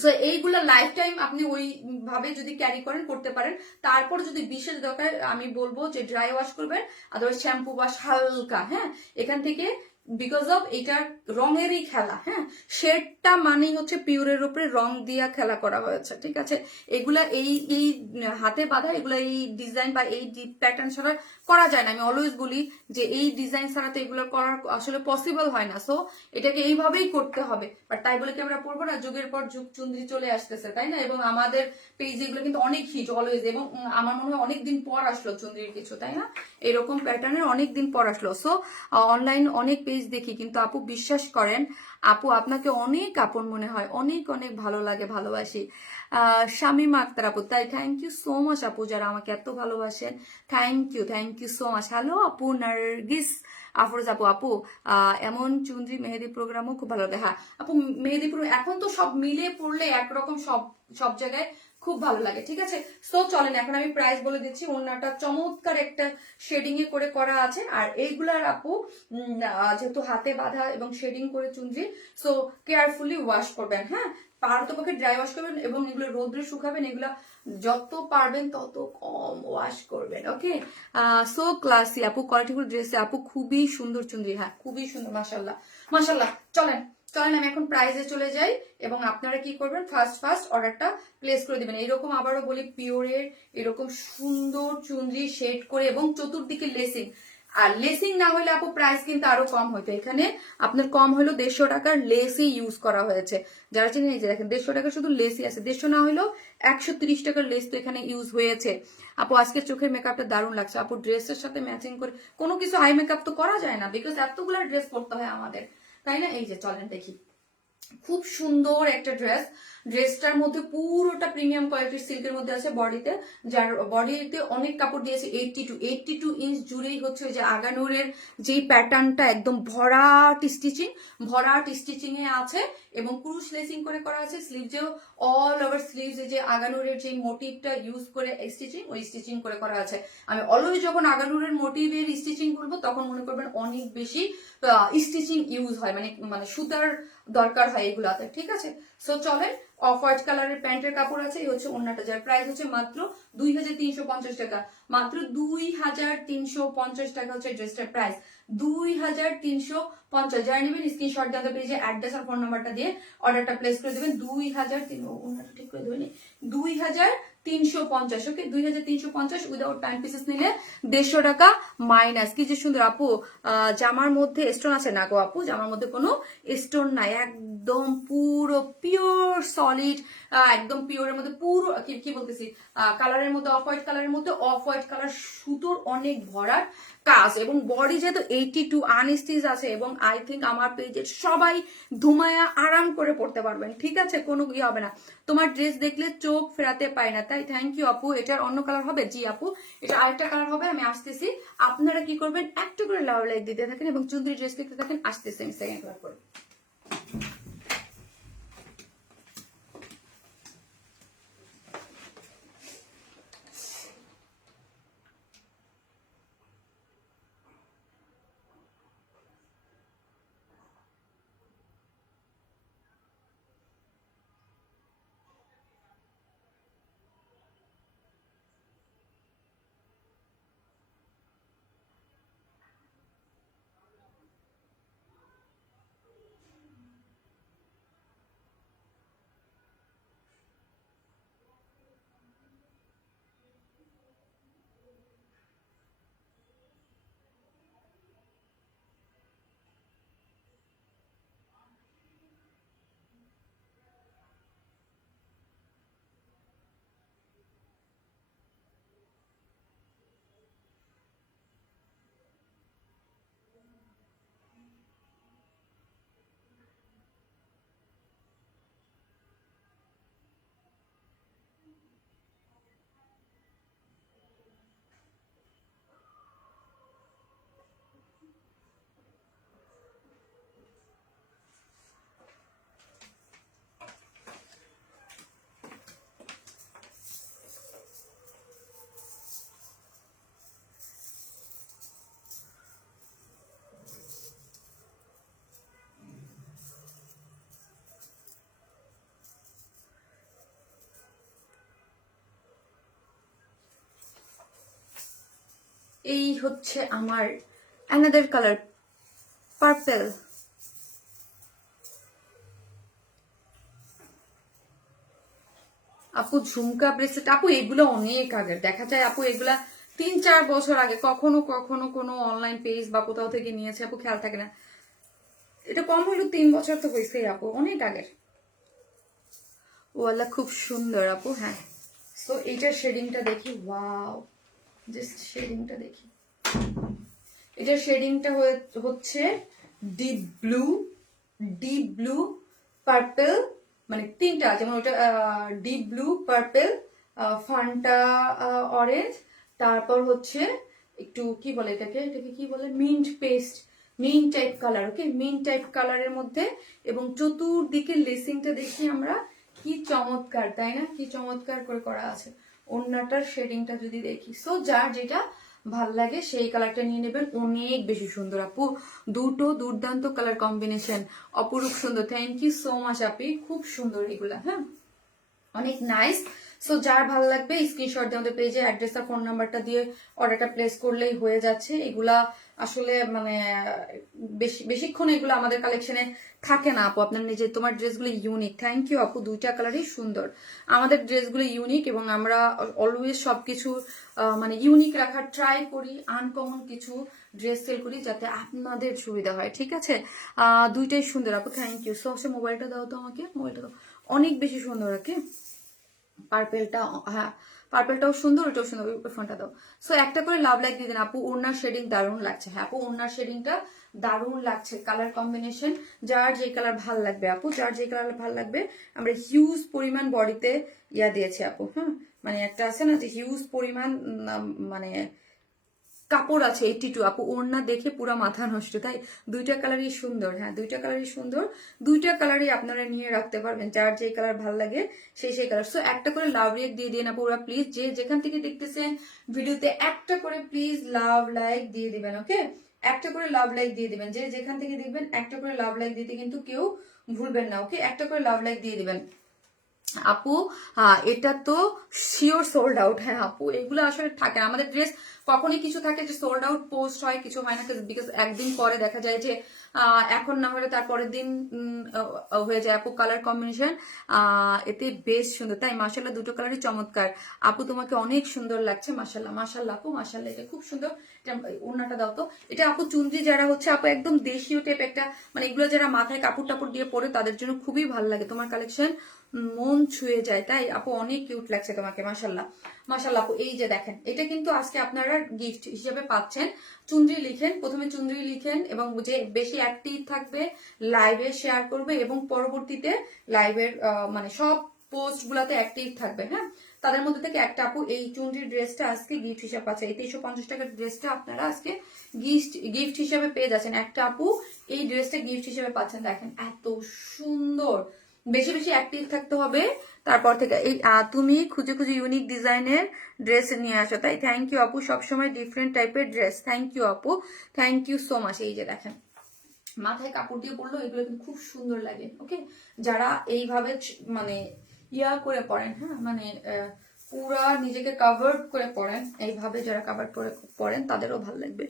সো এইগুলো লাইফ টাইম আপনি ওই ভাবে যদি ক্যারি করেন করতে পারেন। তারপর যদি বিশেষ দরকার আমি বলবো যে ড্রাই ওয়াশ করবেন, আদারওয়াইজ শ্যাম্পু ওয়াশ হালকা। হ্যাঁ, এখান থেকে বিকজ অফ এটার রঙেরই খেলা। হ্যাঁ, শেডটা মানেই হচ্ছে পিওরের উপরে রং দিয়া খেলা করা হয়েছে। ঠিক আছে, এগুলা এই এই হাতে বাঁধা, এগুলা এই ডিজাইন বা এই প্যাটার্ন ছাড়া করা যায় না। আমি অলওয়েজ বলি যে এই ডিজাইন ছাড়া তো এগুলো করার আসলে পসিবল হয় না। সো এটাকে এইভাবেই করতে হবে। বাট তাই বলে কি আমরা পড়বো না? যুগের পর যুগ চুনরি চলে আসতেছে, তাই না? এবং আমাদের পেজ এগুলো কিন্তু অনেক হিট অলওয়েজ, এবং আমার মনে হয় অনেকদিন পর আসলো চুনরির কিছু, তাই না? এরকম প্যাটার্নের অনেকদিন পর আসলো। সো অনলাইন অনেক পেজ দেখি, কিন্তু আপু বিশ্বাস করেন, আপু আপনাকে অনেক আপন মনে হয়, অনেক অনেক ভালো লাগে, ভালোবাসি। শামিমা আক্তার আপু, তাই থ্যাংক ইউ সো মাচ আপু, যারা আমাকে এত ভালোবাসেন, thank you so much. Hello আপু নার্গিস আফরোজ আপু, আপু এমন চুনরি মেহেদি প্রোগ্রামও খুব ভালো লাগে। হ্যাঁ আপু, মেহেদি প্রোগ্রাম এখন তো সব মিলে পড়লে একরকম, সব সব জায়গায় খুব ভালো লাগে। ঠিক আছে, সো চলেন এখন আমি প্রাইস বলে দিচ্ছি। ওড়নাটা চমৎকার একটা শেডিং এ করে করা আছে, আর এইগুলার আপু যেহেতু হাতে বাঁধা এবং শেডিং করে চুনরি, সো কেয়ারফুলি ওয়াশ করবেন। হ্যাঁ, পারতপক্ষে ড্রাই ওয়াশ করবেন এবং এগুলো রোদ্রে শুকাবেন, এগুলা যত পারবেন তত কম ওয়াশ করবেন। ওকে, সো ক্লাসি আপু, কোয়ালিটিফুল ড্রেস আপু, খুবই সুন্দর চুনরি। হ্যাঁ, খুবই সুন্দর, মাশাল্লাহ মাশাল্লাহ। চলেন চলেন আমি এখন প্রাইজে চলে যাই, এবং আপনারা কি করবেন, ফার্স্ট অর্ডারটা প্লেস করে দিবেন। এরকম আবারও বলি, পিওরের এরকম সুন্দর চুনরি শেড করে এবং চতুর্দিকে লেসিং, আর লেসিং না হলে আপু প্রাইস কিন্তু আরো কম হইতো। এখানে আপনার কম হলো 150 টাকার লেসই ইউজ করা হয়েছে। যারা চিনি এই যে দেখেন 150 টাকা শুধু লেসই আছে, 150 না হলেও 130 টাকার লেস তো এখানে ইউজ হয়েছে। আপু আজকে চোখের মেকআপটা দারুণ লাগছে আপু, ড্রেসের সাথে ম্যাচিং করে কোনো কিছু হাই মেকআপ তো করা যায় না, বিকজ এতগুলো ড্রেস পরতে হয় আমাদের, তাই না? এই যে চলেন দেখি, খুব সুন্দর একটা ড্রেস। ড্রেসটার মধ্যে পুরোটা প্রিমিয়াম কোয়ালিটির সিল্কের মধ্যে আছে, বডিতে, যার বডিতে অনেক কাপড় দিয়েছে। 82 ইঞ্চ জুড়েই হচ্ছে ওই যে আগানুরের যেই প্যাটার্নটা একদম ভরাট স্টিচিং এ আছে, এবং ক্রুশ লেসিং করে করা আছে। স্লিভসেও অল ওভার স্লিভস এই যে আগানুরের যে মোটিভটা ইউজ করে স্টিচিং, ওই স্টিচিং করে করা আছে। আমি অলওয়েজ যখন আগানুরের মোটিভের স্টিচিং বলবো তখন মনে করবেন অনেক বেশি স্টিচিং ইউজ হয়, মানে মানে সুতার দরকার হয় এগুলাতে। ঠিক আছে, সো চলেন, অফ হোয়াইট কালারের প্যান্টের কাপড় আছে, এই হচ্ছে ওড়নাটা, যার প্রাইস হচ্ছে মাত্র 2350 টাকা, মাত্র 2350 টাকা হচ্ছে ড্রেসটার প্রাইস, 2350। যারা নেবেন স্ক্রিনশট দেওয়া পেজে অ্যাড্রেস আর ফোন নাম্বারটা দিয়ে অর্ডারটা প্লেস করে দেবেন। 2300, ঠিক করে দেবেন, 2350। ওকে, 2350 উইদাউট টাইম পিসেস নিলে 150 টাকা মাইনাস। কি যে সুন্দর আপু, জামার মধ্যে স্টোন আছে না গো আপু? জামার মধ্যে কোনো স্টোন নাই, একদম পুরো পিওর সলিড, একদম পিওরের মধ্যে পুরো কি বলতেছি, কালারের মধ্যে অফ হোয়াইট কালারের মধ্যে অফ হোয়াইট কালার সুতোর অনেক ভরার কাজ, এবং বডি যেহেতু 82 আনস্টিচ আছে, এবং আই থিঙ্ক আমার পেজের সবাই ধুমায়া আরাম করে পড়তে পারবেন। ঠিক আছে, কোনো ইয়ে হবে না, তোমার ড্রেস দেখলে চোখ ফেরাতে পায় না। তাই থ্যাংক ইউ আপু। এটার অন্য কালার হবে? জি আপু, এটা আরেকটা কালার হবে, আমি আসতেছি। আপনারা কি করবেন, একটু করে লাভ লাইক দিতে থাকেন এবং চুন্দরি ড্রেস দেখতে থাকেন, আসতেছি আমি সেকেন্ড কালার করে। এই হচ্ছে আমার অ্যানাদার কালার, পার্পেল। আপু ঝুমকা ব্রেসলেট, আপু এগুলো অনেক আগে দেখা যায় আপু, এগুলা 3-4 বছর আগে কখনো কখনো কোনো অনলাইন পেজ বা কোথাও থেকে নিয়েছে আপু, খেয়াল থাকে না। এটা কম হইলো 3 বছর তো হয়েছে আপু, অনেক আগের। ওয়ালা খুব সুন্দর আপু। হ্যাঁ, সো এইটার শেডিংটা দেখি, ওয়াও, জাস্ট শেডিংটা দেখি। এটার শেডিংটা হচ্ছে deep blue, deep blue, purple, মানে তিনটা, যেমন ওটা deep blue, purple, Fanta orange, তারপর হচ্ছে একটু কি বলে এটাকে কি বলে, mint paste, mint type colour. Okay, mint type কালারের মধ্যে, এবং চতুর্দিকে লেসিংটা দেখি আমরা, কি চমৎকার তাই না, কি চমৎকার করে করা আছে। ওড়নাটার শেডিংটা যদি দেখি, সো যার যেটা ভাল লাগে সেই কালারটা নিয়ে নেবেন, অনেক বেশি সুন্দর আপু, দুটো দুর্দান্ত কালার কম্বিনেশন, অপরূপ সুন্দর। থ্যাংক ইউ সো মাচ আপি, খুব সুন্দর এগুলা। হ্যাঁ, অনেক নাইস। সো যার ভালো লাগবে স্ক্রিনশট দিয়ে আমাদের পেজে অ্যাড্রেস আর ফোন নাম্বারটা দিয়ে অর্ডারটা প্লেস করলেই হয়ে যাচ্ছে। এগুলা আসলে মানে বেশিক্ষণ এগুলো আমাদের কালেকশনে থাকে না আপু। আপনার নিজে, তোমার ড্রেসগুলো ইউনিক। থ্যাংক ইউ আপু, দুইটা কালারই সুন্দর। আমাদের ড্রেসগুলো ইউনিক, এবং আমরা অলওয়েজ সবকিছু মানে ইউনিক রাখার ট্রাই করি, আনকমন কিছু ড্রেস সেল করি যাতে আপনাদের সুবিধা হয়। ঠিক আছে, দুইটাই সুন্দর আপু, থ্যাংক ইউ। সো হচ্ছে মোবাইলটা দাও তো আমাকে, মোবাইলটা দাও, অনেক বেশি সুন্দর। ওকে, পার্পেলটা, হ্যাঁ পার্পেলটাও সুন্দর, ওটাও সুন্দর, ফোনটা দাও। সো একটা করে লাভ লাইক দিয়ে দিন আপু, ওড়নার শেডিং দারুণ লাগছে। হ্যাঁ আপু, ওড়নার শেডিংটা দারুণ লাগছে, কালার কম্বিনেশন যার যে কালার ভাল লাগবে আপু, যার যে কালার ভাল লাগবে। আমরা হিউজ পরিমাণ বডিতে ইয়া দিয়েছি আপু। হ্যাঁ, মানে একটা আছে না যে হিউজ পরিমাণ মানে কাপড় আছে 82 আপু, ওড়না দেখে পুরো মাথা নষ্ট। তাই দুইটা কালারই সুন্দর। হ্যাঁ, দুইটা কালারই সুন্দর, দুইটা কালারই আপনারা নিয়ে রাখতে পারবেন, যার যে কালার ভালো লাগে সেই কালার। সো একটা করে লাভ রেক দিয়ে দিন আপু, ওরা প্লিজ যে যেখান থেকে দেখতেছেন ভিডিওতে একটা করে প্লিজ লাভ লাইক দিয়ে দিবেন। ওকে, একটা করে লাভ লাইক দিয়ে দিবেন, যে যেখান থেকে দেখবেন একটা করে লাভ লাইক দিতে কিন্তু কেউ ভুলবেন না। ওকে, একটা করে লাভ লাইক দিয়ে দিবেন আপু। এটা তো শিওর সোল্ড আউট। হ্যাঁ আপু, এগুলো আসলে থাকে না আমাদের ড্রেস, কখনই কিছু থাকে যে সোল্ড আউট পোস্ট হয়, কিছু হয় না, বিকজ একদিন পরে দেখা যায় যে এখন না হলে তার পরের দিন হয়ে যায় আপু। কালার কম্বিনেশন এতে বেশ সুন্দর, তাই মাশাল্লাহ দুটো কালারই চমৎকার আপু, তোমাকে অনেক সুন্দর লাগছে। মাশাল্লাহ মাশাল্লাহ আপু, মাশাল্লাহ, এটা খুব সুন্দর। ওড়নাটা দাও তো। এটা আপু চুনরি যারা হচ্ছে আপু একদম দেশীয় টাইপ একটা, মানে এগুলো যারা মাথায় কাপড় টাপড় দিয়ে পরে তাদের জন্য খুবই ভালো লাগে। তোমার কালেকশন মন ছুঁয়ে যায়, তাই আপু অনেক কিউট লাগছে তোমাকে। মাশাল্লাহ মাশাল্লাহ আপু, এই যে দেখেন, এটা কিন্তু আজকে আপনারা গিফট হিসেবে পাচ্ছেন। চুনরি লিখেন, প্রথমে চুনরি লিখেন, এবং যে বেশি অ্যাক্টিভ থাকবে লাইভে শেয়ার করবে, এবং পরবর্তীতে লাইভের মানে সব পোস্ট গুলাতে অ্যাক্টিভ থাকবে। হ্যাঁ, তাদের মধ্যে থেকে একটা আপু এই চুনরির ড্রেসটা আজকে গিফট হিসেবে পাচ্ছে। এই 350 টাকার ড্রেসটা আপনারা আজকে গিফট হিসেবে পেয়ে যাচ্ছেন। একটা আপু এই ড্রেসটা গিফট হিসেবে পাচ্ছেন। দেখেন এত সুন্দর, বেশি বেশি অ্যাক্টিভ থাকতে হবে। তারপর থেকে এই তুমি খুঁজে খুঁজে ইউনিক ডিজাইনের ড্রেস নিয়ে আসো, তাই থ্যাংক ইউ আপু, সবসময় ডিফারেন্ট টাইপের ড্রেস। থ্যাংক ইউ আপু, থ্যাংক ইউ সো মাচ। এই যে দেখেন, মাথায় কাপড় দিয়ে পরলো, এগুলো কিন্তু খুব সুন্দর লাগে। ওকে, যারা এইভাবে মানে ইয়া করে পড়েন, হ্যাঁ মানে পুরা নিজেকে কাভার্ড করে পড়েন, এইভাবে যারা কাভার্ড করে পড়েন তাদেরও ভালো লাগবে।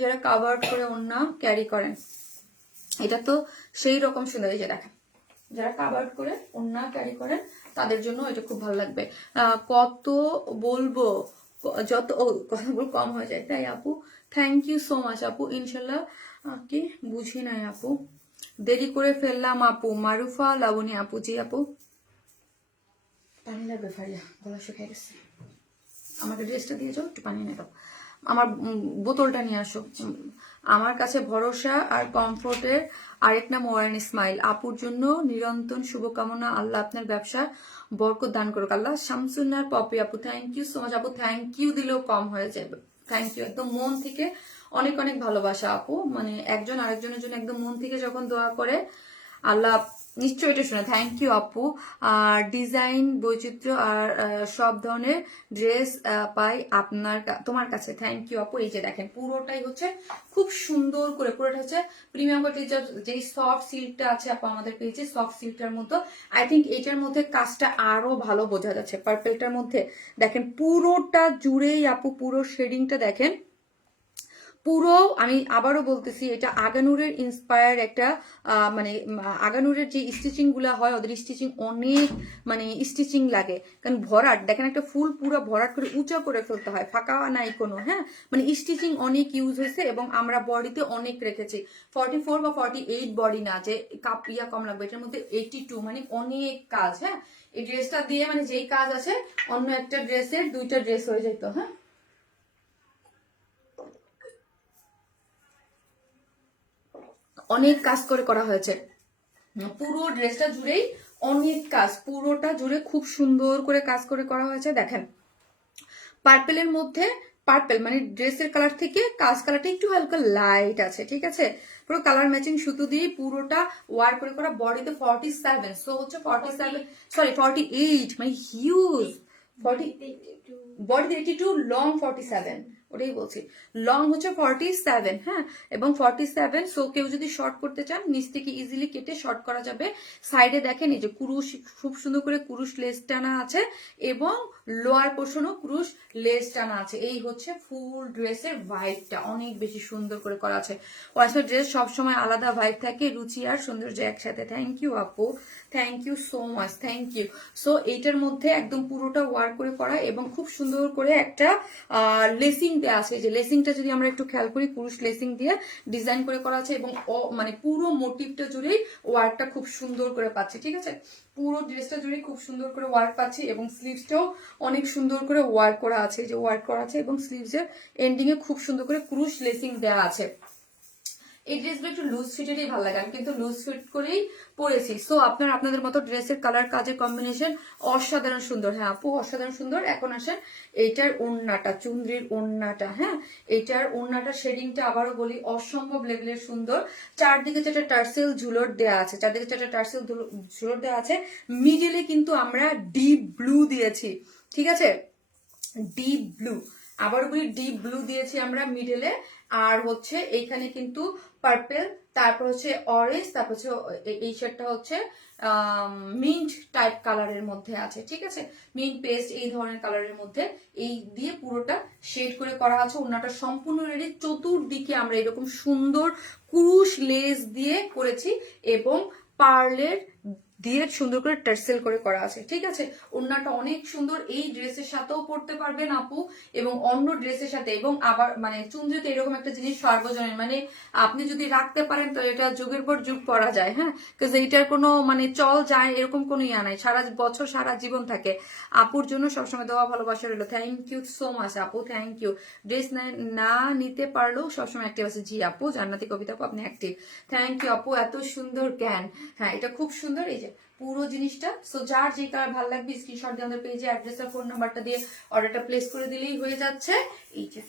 যারা কাভার্ড করে ওড়না ক্যারি করেন, এটা তো সেই রকম সুন্দর। এই যে দেখেন, যারা কাভার্ড করে ওড়না ক্যারি করেন তাদের জন্য এটা খুব ভালো লাগবে। কত বলবো, যত কথা বল কম হয়ে যায়, তাই আপু থ্যাংক ইউ সো মাচ আপু। ইনশাল্লাহ কি বুঝি নাই আপু, দেরি করে ফেললাম আপু। মারুফা লাবণী আপু, জি আপু। পানি লাগবে ফারিয়া, গলা শুকিয়ে গেছে। আমাকে ড্রেসটা দিয়ে যাও, একটু পানি নিয়ে দাও, আমার বোতলটা নিয়ে আসো। আমার কাছে ভরসা আর কমফোর্টের আরেক নাম ওয়ারেন স্মাইল। আপুর জন্য নিরন্তর শুভকামনা, আল্লাহ আপনার ব্যবসা বরকত দান করুক আল্লাহ। শামসুন্নার পপি আপু, থ্যাংক ইউ সো মাচ আপু। থ্যাংক ইউ দিলেও কম হয়ে যাবে, থ্যাংক ইউ, একদম মন থেকে অনেক অনেক ভালোবাসা আপু। মানে একজন আরেকজনের জন্য একদম মন থেকে যখন দোয়া করে আল্লাহ নিশ্চয়ই এটা শুনে। থ্যাংক ইউ আপু। আর ডিজাইন বৈচিত্র্য আর সব ধরনের ড্রেস পাই আপনার তোমার কাছে। থ্যাংক ইউ আপু। এই যে দেখেন, পুরোটাই হচ্ছে খুব সুন্দর করে, পুরোটা হচ্ছে প্রিমিয়াম কোয়ালিটির যে সফট সিল্কটা আছে আপু আমাদের পেয়েছে, সফট সিল্কটার মতো। আই থিঙ্ক এটার মধ্যে কাজটা আরো ভালো বোঝা যাচ্ছে। পার্পেলটার মধ্যে দেখেন পুরোটা জুড়েই আপু, পুরো শেডিংটা দেখেন, পুরো আমি আবারও বলতেছি, এটা আগানুরের ইন্সপায়ার একটা মানে আগানুরের যে স্টিচিং গুলা হয়, ওদের স্টিচিং অনেক মানে স্টিচিং লাগে, কারণ ভরাট দেখেন, একটা ফুল পুরো ভরাট করে উঁচা করে ফেলতে হয়, ফাঁকা নাই কোনো, হ্যাঁ, মানে স্টিচিং অনেক ইউজ হয়েছে এবং আমরা বডিতে অনেক রেখেছি। 44 বা 48 বডি না যে কম লাগবে, এটার মধ্যে 82, মানে অনেক কাজ। হ্যাঁ, এই ড্রেসটা দিয়ে মানে যেই কাজ আছে অন্য একটা ড্রেসের 2টা ড্রেস হয়ে যেত। হ্যাঁ, অনেক কাজ করে করা হয়েছে, পুরো ড্রেসটা জুড়েই অনেক কাজ, পুরোটা জুড়ে খুব সুন্দর করে কাজ করে করা হয়েছে। দেখেন পার্পেলের মধ্যে, পার্পেল মানে ড্রেসের কালার থেকে কাজ কালারটা একটু হালকা লাইট আছে, ঠিক আছে, পুরো কালার ম্যাচিং সুতো দিয়ে পুরোটা ওয়ার করে করা। বডিতে 47, সো হচ্ছে 47 সরি 48, মানে হিউজ 40, বডিতে 82, লং 47, ওটাই বলছি, লং হচ্ছে 47। হ্যাঁ, এবং 47, সো কেউ যদি শর্ট করতে চান নিচ থেকে ইজিলি কেটে শর্ট করা যাবে। সাইডে দেখেন এই যে কুরুশ, খুব সুন্দর করে কুরুশ লেস টানা আছে এবং লোয়ার পোর্শনও কুরুশ লেস টানা আছে। এই হচ্ছে ফুল ড্রেসের ভাইবটা, অনেক বেশি সুন্দর করে করা আছে। ওয়াইসের ড্রেস সবসময় আলাদা ভাইব থাকে, রুচি আর সৌন্দর্য একসাথে। থ্যাংক ইউ আপু, thank you so much, thank you. So এইটার মধ্যে একদম পুরোটা ওয়ার্ক করে করা এবং খুব সুন্দর করে একটা লেসিং দেওয়া আছে। যে লেসিংটা যদি আমরা একটু খেয়াল করি, কুরুশ লেসিং দিয়ে ডিজাইন করে করা আছে এবং মানে পুরো মোটিভটা জুড়েই ওয়ার্কটা খুব সুন্দর করে পাচ্ছে, ঠিক আছে, পুরো ড্রেসটা জুড়ে খুব সুন্দর করে ওয়ার্ক পাচ্ছি এবং স্লিভসটাও অনেক সুন্দর করে ওয়ার্ক করা আছে, যে ওয়ার্ক করা আছে এবং স্লিভসের এন্ডিং এ খুব সুন্দর করে ক্রুশ লেসিং দেওয়া আছে। এই ড্রেসগুলো একটু লুজ ফিটেরই ভালো লাগে, আমি কিন্তু লুজ ফিট করেই পরেছি। সো আপনাদের মতো ড্রেসের কালার কাজের কম্বিনেশন অসাধারণ সুন্দর। হ্যাঁ আপু, অসাধারণ সুন্দর। এখন আসেন এইটার ওড়নাটা, চুন্দ্রির ওড়নাটা। হ্যাঁ, এইটার ওড়নাটা শেডিংটা আবারও বলি অসম্ভব লেভেলের সুন্দর। চারদিকে যেটা টার্সেল ঝুলট দেওয়া আছে, চারদিকে যেটা টার্সেল ঝুলট দেওয়া আছে, মিডিলে কিন্তু আমরা ডিপ ব্লু দিয়েছি, ঠিক আছে, ডিপ ব্লু, আবার বলি ডিপ ব্লু দিয়েছি আমরা মিডলে। আর হচ্ছে এইখানে কিন্তু পার্পেল, তারপর হচ্ছে অরেঞ্জ, তারপর হচ্ছে এই শেডটা হচ্ছে মিন্ট টাইপ কালারের মধ্যে আছে, ঠিক আছে, মিন্ট পেস্ট এই ধরনের কালারের মধ্যে এই দিয়ে পুরোটা শেড করে করা আছে। ওনাটা সম্পূর্ণ রেডি, চতুর্দিকে আমরা এরকম সুন্দর কুরুশ লেস দিয়ে করেছি এবং পার্লের দিয়ে সুন্দর করে টার্সেল করে করা আছে, ঠিক আছে। ওড়নাটা অনেক সুন্দর, এই ড্রেসের সাথেও পরতে পারবেন আপু এবং অন্য ড্রেসের সাথে। এবং আবার মানে চুনরিতে এরকম একটা জিনিস সার্বজনীন, মানে আপনি যদি রাখতে পারেন তো এটা যুগের পর যুগ পরা যায়। হ্যাঁ, কারণ এইটার কোনো মানে চল যায় এরকম কোনো ইয়া নাই, সারা বছর সারা জীবন থাকে। আপুর জন্য সবসময় দেওয়া ভালোবাসা রইল। থ্যাংক ইউ সো মাচ আপু, থ্যাংক ইউ। ড্রেস না নিতে পারলেও সবসময় অ্যাক্টিভ আছে। জি আপু, জান্নাতি কবিতা আপু আপনি অ্যাক্টিভ, থ্যাংক ইউ আপু, এত সুন্দর জ্ঞান। হ্যাঁ, এটা খুব সুন্দর, এই যে পুরো জিনিসটা। সো যার যে কালার ভালো লাগবে স্ক্রিনশট দিয়ে আমাদের পেজে অ্যাড্রেস আর ফোন নাম্বারটা দিয়ে অর্ডারটা প্লেস করে দিলেই হয়ে যাচ্ছে। এই যে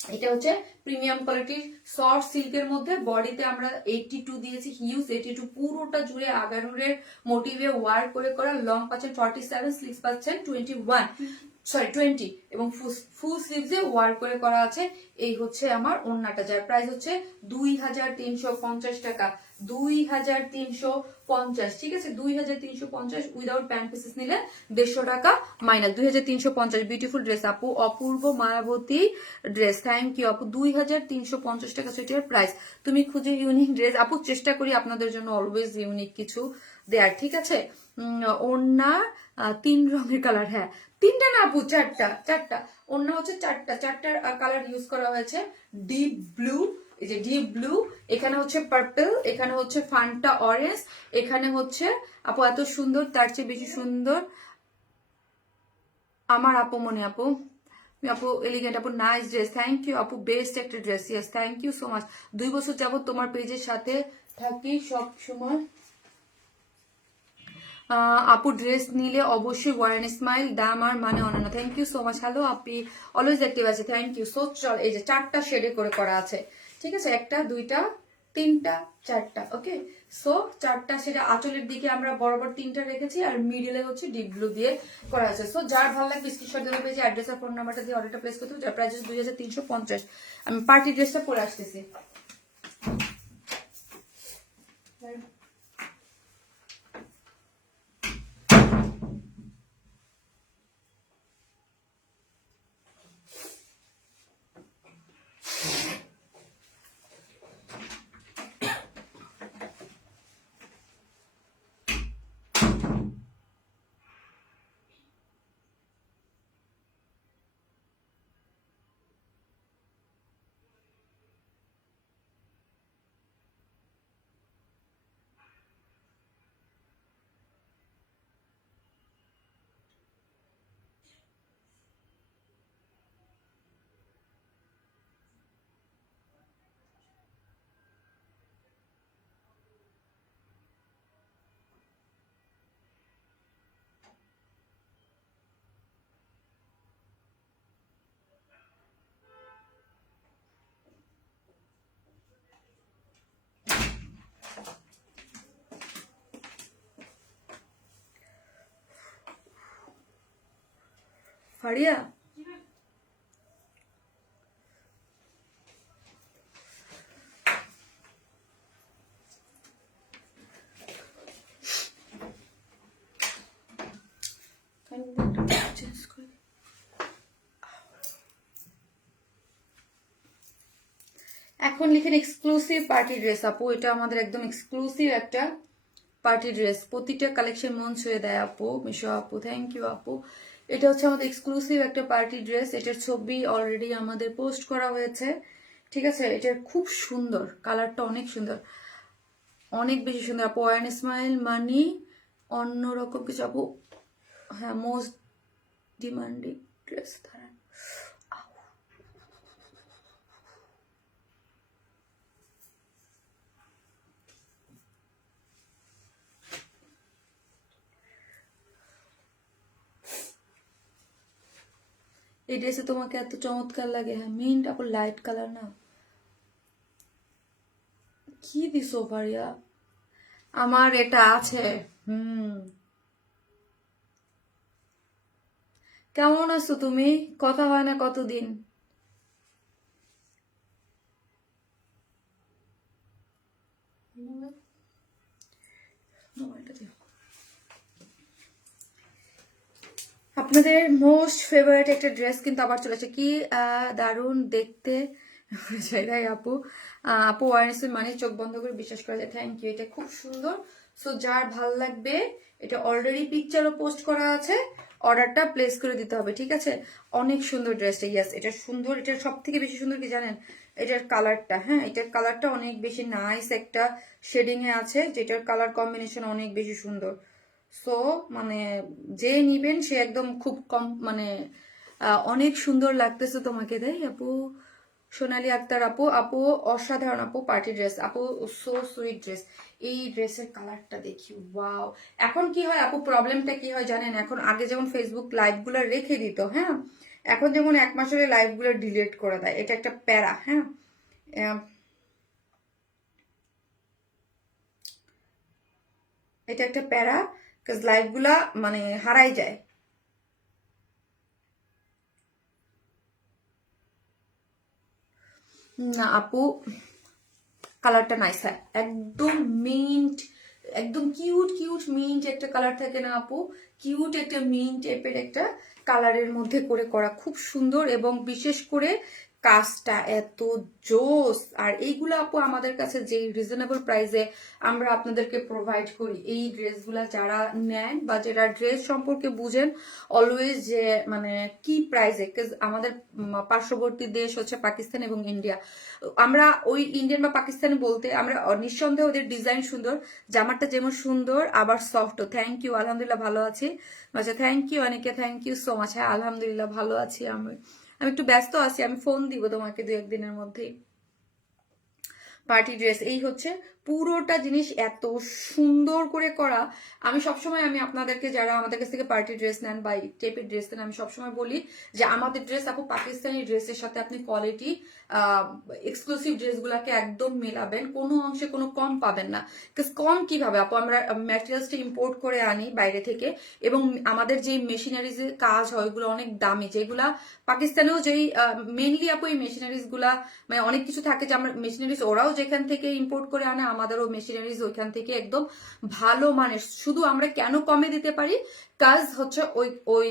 এটা হচ্ছে প্রিমিয়াম কোয়ালিটির সফট সিল্কের মধ্যে, বডিতে আমরা 82 দিয়েছি, হিউজ 82, পুরোটা জুড়ে আগানুরের মোটিভে ওয়ার্ক করে করা। লং পাচ্ছেন 47, স্লিভস পাচ্ছেন 20 এবং ফুল স্লিভসে ওয়ার্ক করে করা আছে। এই হচ্ছে আমার ওড়নাটা, যার প্রাইস হচ্ছে 2350 টাকা, 2350, ঠিক আছে, 2350 উইদাউট প্যান্ট পিসেস নিলে 150 টাকা মাইনাস, 2350। বিউটিফুল ড্রেস আপু, অপূর্ব মায়াবতী ড্রেস, থ্যাংক ইউ আপু, 2350 টাকা সেটার প্রাইস। তুমি খুঁজে ইউনিক ড্রেস আপু, চেষ্টা করি আপনাদের জন্য অলওয়েজ ইউনিক কিছু দেয়ার, ঠিক আছে। ওড়না 3 রঙের কালার, হ্যাঁ 3টা না আপু, 4টা ওড়না হচ্ছে, 4টার কালার ইউজ করা হয়েছে। ডিপ ব্লু, এই যে ডিপ ব্লু, এখানে হচ্ছে পার্পল, এখানে হচ্ছে ফান্টা অরেঞ্জ, এখানে হচ্ছে আপু এত সুন্দর, তার চেয়ে বেশি সুন্দর আমার আপু মনে আপু, আপু এলিগেন্ট আপু, নাইস ড্রেস, থ্যাংক ইউ আপু, বেস্ট একটা dress, yes thank you so much. 2 বছর যাবত তোমার পেজের সাথে থাকি সব সময়। আপু ড্রেস নিলে অবশ্যই ওয়ারেন স্মাইল, দাম আর মানে অনন্য, thank you so much. Hello আপনি অলওয়েজ অ্যাক্টিভ আছে, থ্যাংক ইউ। সো চল, এই যে 4টা শেডে করে করা আছে, ঠিক আছে, 1টা 2টা 3টা 4টা, ওকে। সো 4টা সেটা আঁচলের দিকে আমরা বরাবর 3টা রেখেছি আর মিডিলে হচ্ছে ডিপ ব্লু দিয়ে করা আছে। সো যার ভালো লাগবে স্ক্রিনশট দিয়ে পেয়েছি অ্যাড্রেস আর ফোন নাম্বারটা দিয়ে অর্ডারটা প্লেস করতে হবে, যার প্রাইস 2350। আমি পার্টি ড্রেসটা পরে আসতেছি। ফারিয়া এখন লিখেন এক্সক্লুসিভ পার্টি ড্রেস আপু, এটা আমাদের একদম এক্সক্লুসিভ একটা পার্টি ড্রেস, প্রতিটা কালেকশন মন ছুঁয়ে দেয় আপু। মিশো আপু থ্যাংক ইউ আপু। এটা হচ্ছে আমাদের এক্সক্লুসিভ একটা পার্টি ড্রেস, এটার ছবি অলরেডি আমাদের পোস্ট করা হয়েছে, ঠিক আছে। এটা খুব সুন্দর, কালারটা অনেক সুন্দর, অনেক বেশি সুন্দর আপু। ওয়ান স্মাইল মানি অন্যরকম কিছু আপু। হ্যাঁ, মোস্ট ডিমান্ডিং ড্রেস ধারণ। এই ড্রেসে তোমাকে এত চমৎকার লাগে। হ্যাঁ মিন্ট আপু, লাইট কালার না, কি দিছো ভারিয়া? আমার এটা আছে। কেমন আছো তুমি? কথা হয় না কতদিন। আপনাদের মোস্ট ফেভারিট একটা ড্রেস কিন্তু আবার চলেছে, কি দারুণ দেখতে তাই আপু। আপু ওয়ারেন্সের মানে চোখ বন্ধ করে বিশ্বাস করা যায়, থ্যাংক ইউ। এটা খুব সুন্দর, সো যার ভাল লাগবে, এটা অলরেডি পিকচারও পোস্ট করা আছে, অর্ডারটা প্লেস করে দিতে হবে, ঠিক আছে। অনেক সুন্দর ড্রেসটা, ইয়াস এটা সুন্দর। এটা সব থেকে বেশি সুন্দর কি জানেন, এটার কালারটা। হ্যাঁ, এটার কালারটা অনেক বেশি নাইস একটা শেডিং এ আছে, যেটার কালার কম্বিনেশন অনেক বেশি সুন্দর। সো মানে যে নিবেন সে একদম খুব কম মানে অনেক সুন্দর লাগতেছে তোমাকে, তাই আপু। সোনালী আক্তার আপু, আপু অসাধারণ আপু পার্টি ড্রেস আপু, সো সুইট ড্রেস। এই ড্রেসের কালারটা দেখি, ওয়াও। এখন কি হয় আপু, প্রবলেমটা কি হয় জানেন, এখন আগে যেমন ফেসবুক লাইভ গুলো রেখে দিত, হ্যাঁ, এখন যেমন 1 মাস হলে লাইভ গুলো ডিলিট করে দেয়, এটা একটা প্যারা। হ্যাঁ, এটা একটা প্যারা, লাইভ গুলা মানে হারাই যায়। না আপু, কালারটা নাইস, হয় একদম মিন্ট, একদম কিউট কিউট মিন্ট একটা কালার থাকে না আপু, কিউট একটা মিন্ট টাইপের একটা কালারের মধ্যে করে করা, খুব সুন্দর। এবং বিশেষ করে কাজটা এত জোস। আর এইগুলো আপু আমাদের কাছে যে রিজনেবল প্রাইসে আমরা আপনাদেরকে প্রোভাইড করি, এই ড্রেসগুলা যারা নেন বা যারা ড্রেস সম্পর্কে বুঝেন অলওয়েজ, যে মানে কি প্রাইসে, আমাদের পার্শ্ববর্তী দেশ হচ্ছে পাকিস্তান এবং ইন্ডিয়া। আমরা ওই ইন্ডিয়ান বা পাকিস্তানি বলতে আমরা নিঃসন্দেহে ওদের ডিজাইন সুন্দর, জামাটা যেমন সুন্দর আবার সফট। থ্যাংক ইউ, আলহামদুলিল্লাহ ভালো আছি। আচ্ছা থ্যাংক ইউ অনেকে, থ্যাংক ইউ সো মাচ। হ্যাঁ আলহামদুলিল্লাহ ভালো আছি। আমি একটু ব্যস্ত আছি, আমি ফোন দিব তোমাকে 2-1 দিনের মধ্যেই। পার্টি ড্রেস এই হচ্ছে পুরোটা জিনিস এত সুন্দর করে করা। আমি সবসময় আমি আপনাদেরকে, যারা আমাদের কাছ থেকে পার্টি ড্রেস নেন বা এই টাইপের ড্রেস নেন, আমি সবসময় বলি যে আমাদের ড্রেস আপু পাকিস্তানি ড্রেসের সাথে আপনি কোয়ালিটি এক্সক্লুসিভ ড্রেসগুলোকে একদম মেলাবেন, কোনো অংশে কোনো কম পাবেন না। কম কিভাবে আপু, আমরা ম্যাটেরিয়ালসটা ইম্পোর্ট করে আনি বাইরে থেকে, এবং আমাদের যে মেশিনারিজ এর কাজ হয় ওইগুলো অনেক দামি, যেগুলা পাকিস্তানেও যেই মেনলি আপু এই মেশিনারিজ গুলা মানে অনেক কিছু থাকে যে আমরা মেশিনারিজ ওরাও যেখান থেকে ইম্পোর্ট করে আনে, আমাদেরও মেশিনারিজ ওইখান থেকে একদম ভালো মানের। শুধু আমরা কেন কমে দিতে পারি, কাজ হচ্ছে ওই ওই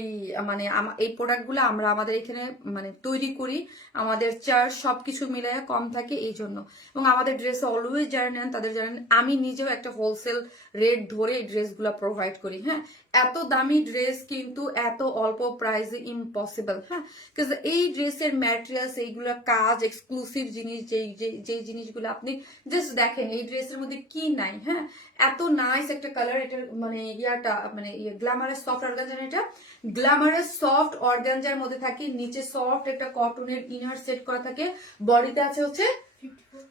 মানে এই প্রোডাক্টগুলো আমরা আমাদের এখানে মানে তৈরি করি, আমাদের চার্জ সবকিছু মিলাইয়া কম থাকে এই জন্য। এবং আমাদের ড্রেস অলওয়েজ যারা নেন তাদের জানেন, আমি নিজেও একটা হোলসেল রেট ধরে এই ড্রেসগুলো প্রোভাইড করি। হ্যাঁ, এত দামি ড্রেস কিন্তু এত অল্প প্রাইসে ইম্পসিবল। হ্যাঁ, এই ড্রেসের ম্যাটেরিয়ালস, এইগুলো কাজ, এক্সক্লুসিভ জিনিস, যেই জিনিসগুলো আপনি জাস্ট দেখেন এই ড্রেসের মধ্যে কি নাই। হ্যাঁ, এত নাইস একটা কালার, এটার মানে ইয়াটা মানে গ্ল্যামারাস সফট অর্গানজা, এটা গ্ল্যামারাস সফট অর্গানজার মধ্যে থাকে, নিচে সফট একটা কটনের ইনার সেট করা থাকে, বডিতে আছে হচ্ছে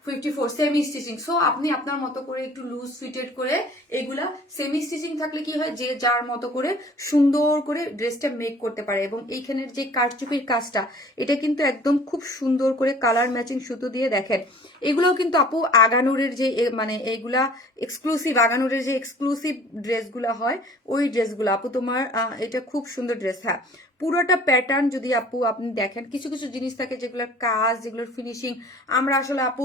54 সেমি স্টিচিং। সো আপনি আপনার মতো করে একটু লুজ ফিটেড করে এগুলা সেমি স্টিচিং থাকলে কি হয়, যে যার মতো করে সুন্দর করে ড্রেসটা মেক করতে পারে। এবং এইখানের যে কারচুপির কাজটা, এটা কিন্তু একদম খুব সুন্দর করে কালার ম্যাচিং সুতো দিয়ে দেখেন। এগুলোও কিন্তু আপু আগানুরের যে মানে এইগুলা এক্সক্লুসিভ, আগানুরের যে এক্সক্লুসিভ ড্রেসগুলা হয় ওই ড্রেসগুলো আপু। তোমার এটা খুব সুন্দর ড্রেস। হ্যাঁ, পুরোটা প্যাটার্ন যদি আপু আপনি দেখেন, কিছু কিছু জিনিস থাকে যেগুলোর কাজ, যেগুলোর ফিনিশিং আমরা আসলে আপু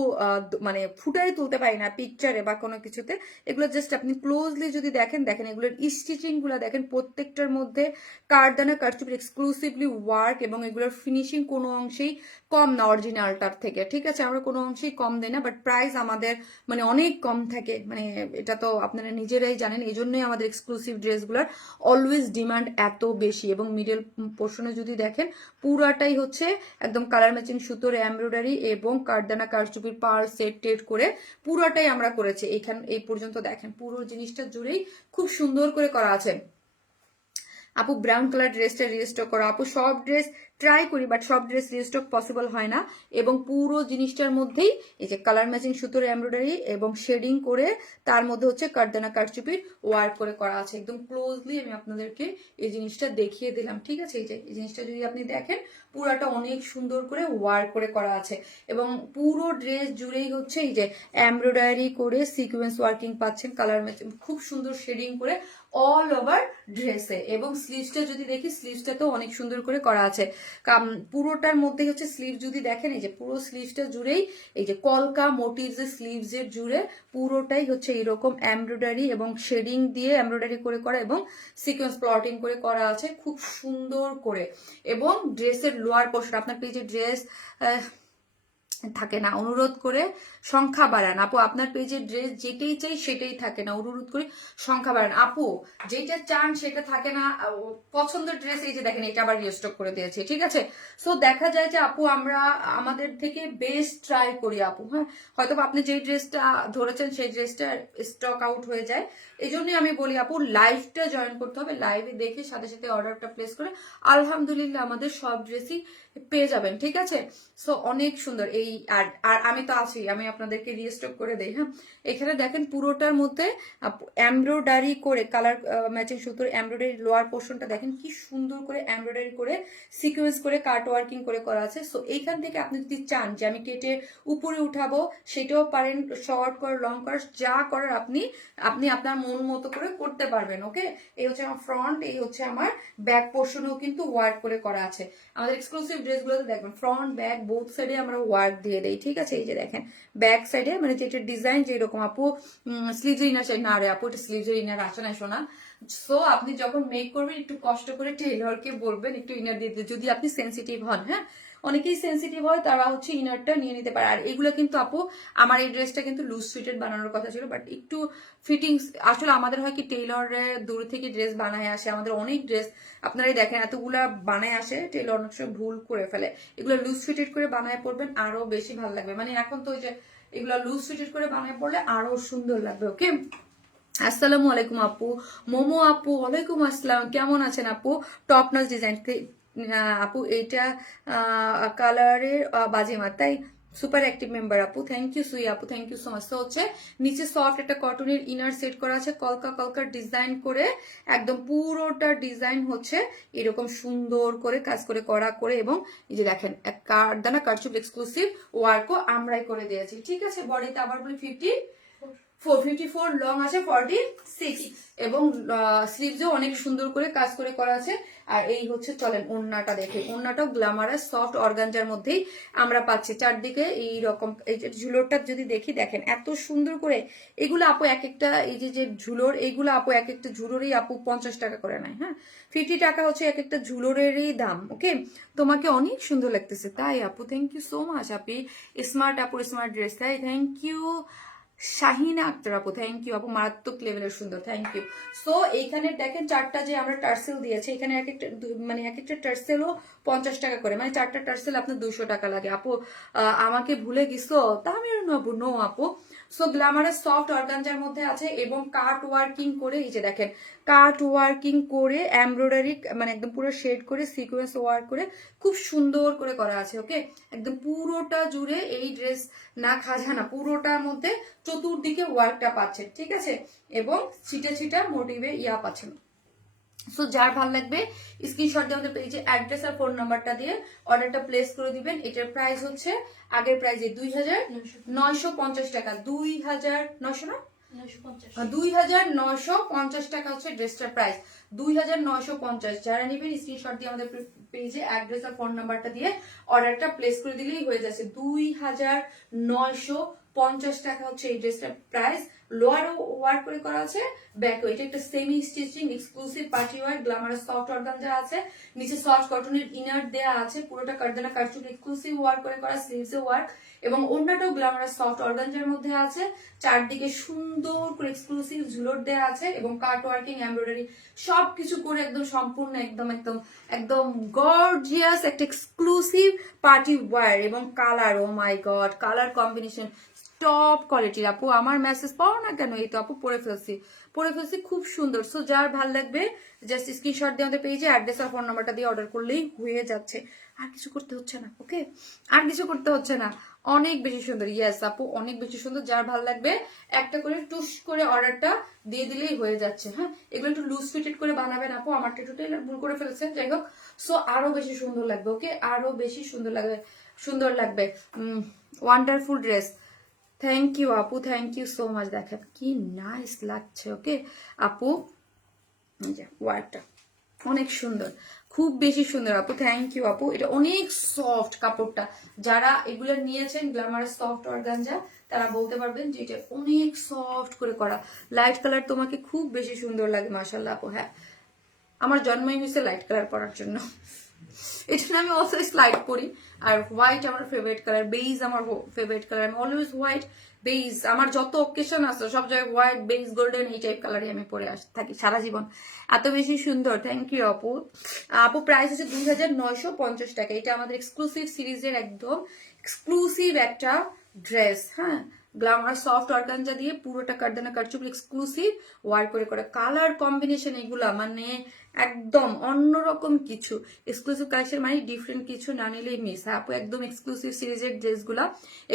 মানে ফুটাই তুলতে পারি না পিকচারে বা কোনো কিছুতে। এগুলো জাস্ট আপনি ক্লোজলি যদি দেখেন, দেখেন এগুলোর স্টিচিং গুলো দেখেন, প্রত্যেকটার মধ্যে কারদানা কারচুপির এক্সক্লুসিভলি ওয়ার্ক, এবং এগুলোর ফিনিশিং কোনো অংশেই কম না অরিজিনালটার থেকে। ঠিক আছে, আমরা কোনো অংশেই কম দেই না, বাট প্রাইস আমাদের মানে অনেক কম থাকে। মানে এটা তো আপনারা নিজেরাই জানেন, এই জন্যই আমাদের এক্সক্লুসিভ ড্রেসগুলোর অলওয়েজ ডিমান্ড এত বেশি। এবং মিডল পোর্শনে যদি দেখেন, পুরাটাই হচ্ছে একদম কালার ম্যাচিং সুতোর এমব্রয়ডারি এবং কারদানা কারচুপির পার সেট টেট করে পুরাটাই আমরা করেছি। এই পর্যন্ত দেখেন পুরো জিনিসটা জুড়েই খুব সুন্দর করে করা আছে। আপু ব্রাউন কালার ড্রেসটা রিস্টক করো। আপু সব ড্রেস ট্রাই করি, বাট সব ড্রেস রিস্টক পসিবল হয় না। এবং পুরো জিনিসটার মধ্যেই এই যে কালার ম্যাচিং সুতোর এমব্রয়ডারি এবং শেডিং করে তার মধ্যে হচ্ছে কারদানা কারচুপির ওয়ার্ক করে করা আছে। একদম ক্লোজলি আমি আপনাদেরকে এই জিনিসটা দেখিয়ে দিলাম। ঠিক আছে, এই যে এই জিনিসটা যদি আপনি দেখেন, পুরাটা অনেক সুন্দর করে ওয়ার্ক করে করা আছে। এবং পুরো ড্রেস জুড়েই হচ্ছে এই যে এমব্রয়ডারি করে সিকোয়েন্স ওয়ার্কিং পাচ্ছেন, কালার ম্যাচিং খুব সুন্দর শেডিং করে অল ওভার ড্রেসে। এবং স্লিভসটা যদি দেখি, স্লিভসটাতেও অনেক সুন্দর করে করা আছে। পুরোটার মধ্যে হচ্ছে স্লিভ যদি দেখেন, এই যে পুরো স্লিভসটা জুড়েই এই যে কলকা মোটিভস এর স্লিভস এর জুড়ে পুরোটাই হচ্ছে এরকম এমব্রয়ডারি এবং শেডিং দিয়ে এমব্রয়ডারি করে করা এবং সিকোয়েন্স প্লটিং করে করা আছে খুব সুন্দর করে। এবং ড্রেসের লোয়ার পোর্শন, আপনার পেজে ড্রেস থাকে না, অনুরোধ করে সংখ্যা বাড়ান আপু। আপনার পেজে ড্রেস যেটাই চাই সেটাই থাকে না, অনুরোধ করে সংখ্যা বাড়ান আপু। যেটা চান সেটা থাকে না। পছন্দের ড্রেস এই যে দেখেন, এটা আবার রিস্টক করে দিয়েছি। ঠিক আছে, সো দেখা যায় যে আপু আমরা আমাদের থেকে বেস্ট ট্রাই করি আপু। হ্যাঁ, হয়তো আপনি যে ড্রেসটা ধরেছেন সেই ড্রেসটা স্টক আউট হয়ে যায়। এই জন্যই আমি বলি আপু লাইভটা জয়েন করতে হবে, লাইভে দেখে সাথে সাথে অর্ডারটা প্লেস করে আলহামদুলিল্লাহ আমাদের সব ড্রেসই পেয়ে যাবেন। ঠিক আছে, সো অনেক সুন্দর এই। আর আমি তো আছি, আমি আপনাদেরকে রিস্টক করে দেই। হ্যাঁ, এখানে দেখেন পুরোটার মধ্যে এমব্রয়ডারি করে কালার ম্যাচিং সুতোর এমব্রয়ডারি লোয়ার পোর্শনটা দেখেন কি সুন্দর করে এমব্রয়ডারি করে সিকোয়েন্স করে কাট ওয়ার্কিং করে করা আছে। সো এইখান থেকে আপনি যদি চান যে আমি কেটে উপরে উঠাবো, সেটাও পারেন, শর্ট কর লং কর যা করার আপনি আপনার মন মতো করে করতে পারবেন। ওকে, এই হচ্ছে আমার ফ্রন্ট, এই হচ্ছে আমার ব্যাক পোর্শনেও কিন্তু ওয়ার্ক করে করা আছে। আমাদের এক্সক্লুসিভ ড্রেসগুলোতে দেখবেন ফ্রন্ট ব্যাক বোথ সাইডে আমরা ওয়ার্ক দিয়ে দেই। ঠিক আছে, এই যে দেখেন ব্যাক সাইডে মানে যেটা ডিজাইন যেরকম আপু স্লিভস ইনার সাইড না রে আপু, এটা স্লিভস ইনার আসে না শোনা। সো আপনি যখন মেক করবেন একটু কষ্ট করে টেইলরকে বলবেন একটু ইনার দিয়ে দিতে, যদি আপনি সেন্সিটিভ হন। হ্যাঁ, অনেকেই সেন্সিটিভ হয়, তারা হচ্ছে ইনারটা নিয়ে নিতে পারে। আর এগুলো কিন্তু আপু আমার এই ড্রেসটা কিন্তু লুজ ফিটেড বানানোর কথা ছিল, বাট একটু ফিটিংস আসলে আমাদের হয় কি টেইলরের দূর থেকে ড্রেস বানায় আসে, আমাদের অনেক ড্রেস আপনারাই দেখেন এতগুলা বানায় আসে, টেইলর অনেক সময় ভুল করে ফেলে। এগুলো লুজ ফিটেড করে বানায় পড়বেন আরো বেশি ভালো লাগবে। মানে এখন তো ওই যে এগুলো লুজ ফিটেড করে বানায় পড়লে আরো সুন্দর লাগবে। ওকে, আসসালামু আলাইকুম আপু। মোমো আপু ওয়ালাইকুম আসসালাম, কেমন আছেন আপু? টপ নচ ডিজাইন আপু, এইটা কালারের বাজিমাত তাই? সুপার অ্যাক্টিভ মেম্বার আপু, থ্যাংক ইউ। সুই আপু থ্যাংক ইউ সো মাচ। তো হচ্ছে নিচে সফট একটা কটনের ইনার সেট করা আছে, কলকা কলকার ডিজাইন করে একদম পুরোটা ডিজাইন হচ্ছে এরকম সুন্দর করে কাজ করে করা করে। এবং এই যে দেখেন কারদানা কারচুপ এক্সক্লুসিভ ওয়ার্কও আমরাই করে দিয়েছি। ঠিক আছে, বডিতে আবার বলি 54 লং আছে 46 এবং স্লিভসও অনেক সুন্দর করে কাজ করে করা আছে। আর এই হচ্ছে চলেন ওড়নাটা দেখে, ওড়নাটাও গ্ল্যামারাস সফট অর্গানজার মধ্যেই আমরা পাচ্ছি। চারদিকে এই রকম এই যে ঝুলোরটা যদি দেখি দেখেন এত সুন্দর করে। এগুলো আপু এক একটা এই যে ঝুলোর, এইগুলো আপু এক একটা ঝুলোরই আপু 50 টাকা করে নেয়। হ্যাঁ, 50 টাকা হচ্ছে এক একটা ঝুলোরেরই দাম। ওকে, তোমাকে অনেক সুন্দর লাগতেছে তাই আপু, থ্যাংক ইউ সো মাচ। আপনি স্মার্ট আপু, স্মার্ট ড্রেস তাই, থ্যাংক ইউ। শাহিনা আক্তার আপু, থ্যাংক ইউ আপু, মারাত্মক লেভেলের সুন্দর, থ্যাংক ইউ। সো এইখানে দেখেন চারটা যে আমরা টার্সেল দিয়েছি, এখানে এক একটা মানে এক একটা টার্সেলও 50 টাকা করে, মানে চারটা টার্সেল আপনার 200 টাকা লাগে আপু। আমাকে ভুলে গেছো, তা আমি আপু নো আপু। সো গ্ল্যামারাস সফট অর্গানজার মধ্যে আছে এবং কাট ওয়ার্কিং করে, এই যে দেখেন কাট ওয়ার্কিং করে এমব্রয়ডারি মানে একদম পুরো শেড করে সিকোয়েন্স ওয়ার্ক করে খুব সুন্দর করে করা আছে। ওকে, একদম পুরোটা জুড়ে এই ড্রেস না খাজানা, পুরোটার মধ্যে চতুর্দিকে ওয়ার্কটা পাচ্ছেন, ঠিক আছে, এবং ছিটা ছিটা মোটিভে ইয়া পাচ্ছেন। সো যার ভালো লাগবে স্ক্রিনশট দিয়ে আমাদের পেজে অ্যাড্রেস আর ফোন নাম্বারটা দিয়ে অর্ডারটা প্লেস করে দিবেন। এটার প্রাইস হচ্ছে আগের প্রাইসে 2950 টাকা, 2900 না 2950 টাকা হচ্ছে ড্রেসটার প্রাইস, 2950। যারা নেবেন স্ক্রিনশট দিয়ে আমাদের পেজে অ্যাড্রেস আর ফোন নাম্বারটা দিয়ে অর্ডারটা প্লেস করে দিলেই হয়ে যাচ্ছে। 2950 টাকা হচ্ছে এই ড্রেসটার প্রাইস। লোয়ার ওয়ার্ক করে করা আছে, ব্যাক এটা একটা semi stitching exclusive party war glamorous soft organza আছে, নিচে সফট কটনের ইনার দেয়া আছে, পুরোটা কারদানা কারচুপি এক্সক্লুসিভ ওয়ার্ক করে করা, স্লিভস এ ওয়ার্ক এবং অন্যটাও গ্ল্যামারাস সফট অর্গানজার মধ্যে আছে। চারদিকে সুন্দর করে এক্সক্লুসিভ ঝুলট দেয়া আছে এবং কাট ওয়ার্কিং এমব্রয়ডারি সবকিছু করে একদম সম্পূর্ণ একদম একদম একদম গর্জিয়াস একটা এক্সক্লুসিভ পার্টি ওয়ার এবং কালার, ও মাই গড, কালার কম্বিনেশন টপ কোয়ালিটির আপু। আমার মেসেজ পাও না কেন, এই তো আপু পরে ফেলছি খুব সুন্দর। সো যার ভাল লাগবে জাস্ট স্ক্রিনশট দিয়ে আমাদের পেজে অ্যাড্রেস আর ফোন নাম্বারটা দিয়ে অর্ডার করলেই হয়ে যাচ্ছে, আর কিছু করতে হচ্ছে না। ওকে, আর কিছু করতে হচ্ছে না, অনেক বেশি সুন্দর। ইয়েস আপু, অনেক বেশি সুন্দর। যার ভাল লাগবে একটা করে টুস করে অর্ডারটা দিয়ে দিলেই হয়ে যাচ্ছে। হ্যাঁ, এগুলো একটু লুজ ফিটেড করে বানাবেন আপু, আমারটা একটু টেলার ভুল করে ফেলেছে, যাই হোক। সো আরো বেশি সুন্দর লাগবে। ওকে, আরো বেশি সুন্দর লাগবে। ওয়ান্ডারফুল ড্রেস, থ্যাংক ইউ আপু, থ্যাংক ইউ সো মাচ। দেখেন কি নাইস লাগছে। ওকে আপু, এই যে ওয়ার্কটা অনেক সুন্দর, খুব বেশি সুন্দর আপু, থ্যাংক ইউ আপু। এটা অনেক সফট কাপড়টা, যারা এগুলো নিয়েছেন গ্ল্যামারাস সফট অর্গানজা তারা বলতে পারবেন যে এটা অনেক সফট করে করা। লাইট কালার তোমাকে খুব বেশি সুন্দর লাগে মাশাআল্লাহ আপু। হ্যাঁ, আমার জন্মই হয়েছে লাইট কালার পরার জন্য, এটা আমি অলওয়েজ লাইট পরি। আর হোয়াইট আমার ফেভারিট কালার, বেইজ আমার ফেভারিট কালার, আমি অলওয়েজ হোয়াইট বেইজ, আমার যত অকেশন আছে সব জায়গায় হোয়াইট বেইজ গোল্ডেন এই টাইপ কালারই আমি পরে থাকি সারা জীবন। এত বেশি সুন্দর, থ্যাংক ইউ আপু। আপু প্রাইস আছে 2950 টাকা। এটা আমাদের এক্সক্লুসিভ সিরিজের একদম এক্সক্লুসিভ একটা ড্রেস। হ্যাঁ, গ্ল্যামার সফট অর্গানজা দিয়ে পুরোটা কারদানা কারচুপি এক্সক্লুসিভ ওয়ার্ক করে কালার কম্বিনেশন এগুলা মানে একদম অন্যরকম কিছু। এক্সক্লুসিভ কালেকশন মানে ডিফারেন্ট কিছু, না নিলেই মিস। আপু একদম এক্সক্লুসিভ সিরিজের ড্রেসগুলা,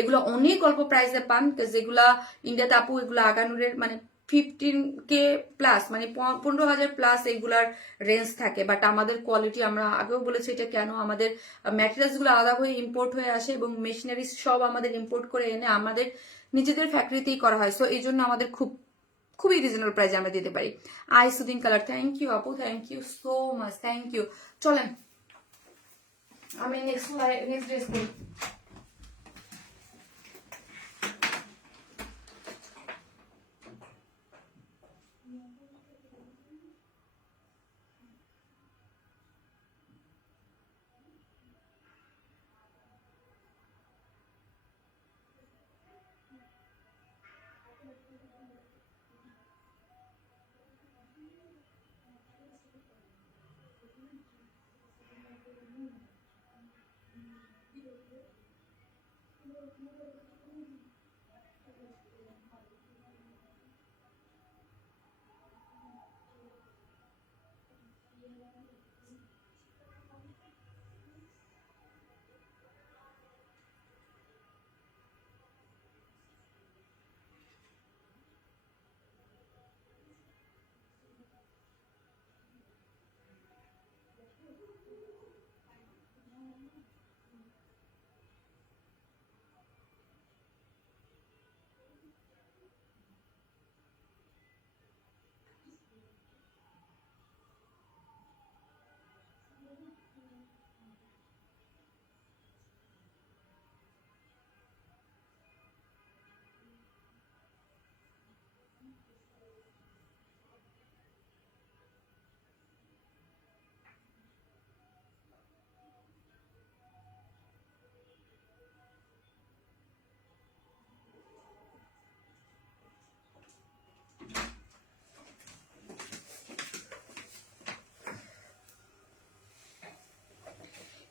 এগুলো অনেক অল্প প্রাইসে পান, যেগুলা ইন্ডিয়াতে আপু এগুলো আগানুরের মানে 15K প্লাস, মানে 15,000 প্লাস এগুলার রেঞ্জ থাকে। বাট আমাদের কোয়ালিটি, আমরা আগেও বলেছি এটা কেন, আমাদের ম্যাটেরিয়ালস গুলো আলাদা হয়ে ইম্পোর্ট হয়ে আসে এবং মেশিনারিজ সব আমাদের ইম্পোর্ট করে এনে আমাদের নিজেদের ফ্যাক্টরিতেই করা হয়। সো এই জন্য আমাদের খুবই রিজনেবল প্রাইসে আমরা দিতে পারি। Eye soothing colour, thank you আপু, thank you so much, thank you. চলেন আমি নেক্সট ড্রেস করি।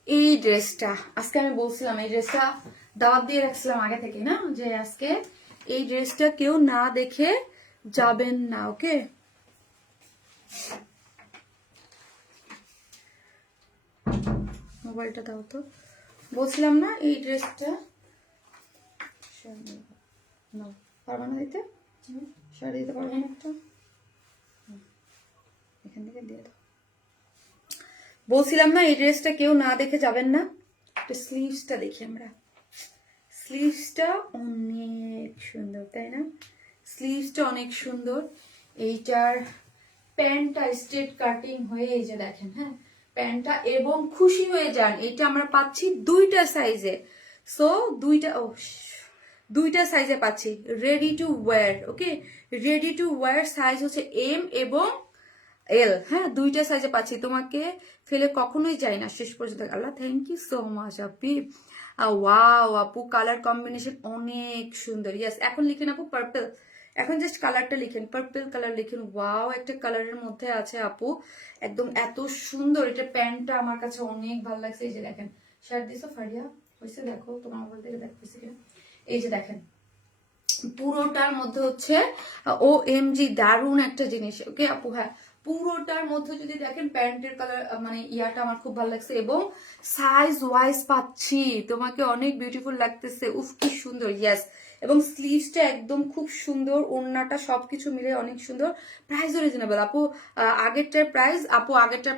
এই ড্রেসটা আজকে আমি বলছিলাম এই ড্রেসটা দাওয়াত দিয়ে রাখছিলাম আগে থেকে না, যে আজকে এই ড্রেসটা কেউ না দেখে যাবেন না। ওকে, মোবাইলটা দাও তো। বলছিলাম না এই ড্রেসটা পারবা না দিতে, শাড়ি দিতে পারবে না একটা, এখান থেকে দিয়ে দাও। বলছিলাম না এই ড্রেসটা কেউ না দেখে যাবেন না। স্লিভসটা দেখি আমরা, স্লিভসটা অনেক সুন্দর তাই না, স্লিভসটা অনেক সুন্দর। এইটার প্যান্টটা স্ট্রেট কাটিং হয়ে এই যে দেখেন, হ্যাঁ প্যান্টটা, এবং খুশি হয়ে যান এটা আমরা পাচ্ছি দুইটা সাইজে। সো দুইটা সাইজে পাচ্ছি, ready to wire. Okay, ready to wire size হচ্ছে এম এবং এল, হ্যাঁ দুইটা সাইজে পাচ্ছি। তোমাকে ফেলে কখনোই যাই না শেষ পর্যন্ত। আল্লাহ thank you so much Api. Wow আপু, কালার কম্বিনেশন অনেক সুন্দর। ইয়েস, এখন লিখেন আপু পার্পল, এখন জাস্ট কালারটা লিখেন, পার্পল কালার লিখেন। ওয়াও, একটা কালারের মধ্যে আছে আপু, একদম এত সুন্দর। এটা প্যান্টটা আমার কাছে অনেক ভালো লাগছে। এই যে দেখেন, শার্ট দিছো ফারিয়া হয়েছে, দেখো তোমার মোবাইল থেকে দেখো হয়েছে কিনা। এই যে দেখেন পুরোটার মধ্যে হচ্ছে ও এম জি দারুণ একটা জিনিস। ওকে আপু, হ্যাঁ পুরোটার মধ্যে যদি দেখেন প্যান্টের কালার মানে ইয়াটা আমার খুব ভালো লাগছে, এবং সাইজ ওয়াইজ পাচ্ছি, তোমাকে অনেক বিউটিফুল লাগতেছে। উফ কি সুন্দর। ইয়েস, এবং স্লিভসটা একদম খুব সুন্দর, ওড়নাটা সবকিছু মিলে অনেক সুন্দর। প্রাইসও রিজনেবল আপু। আগেরটার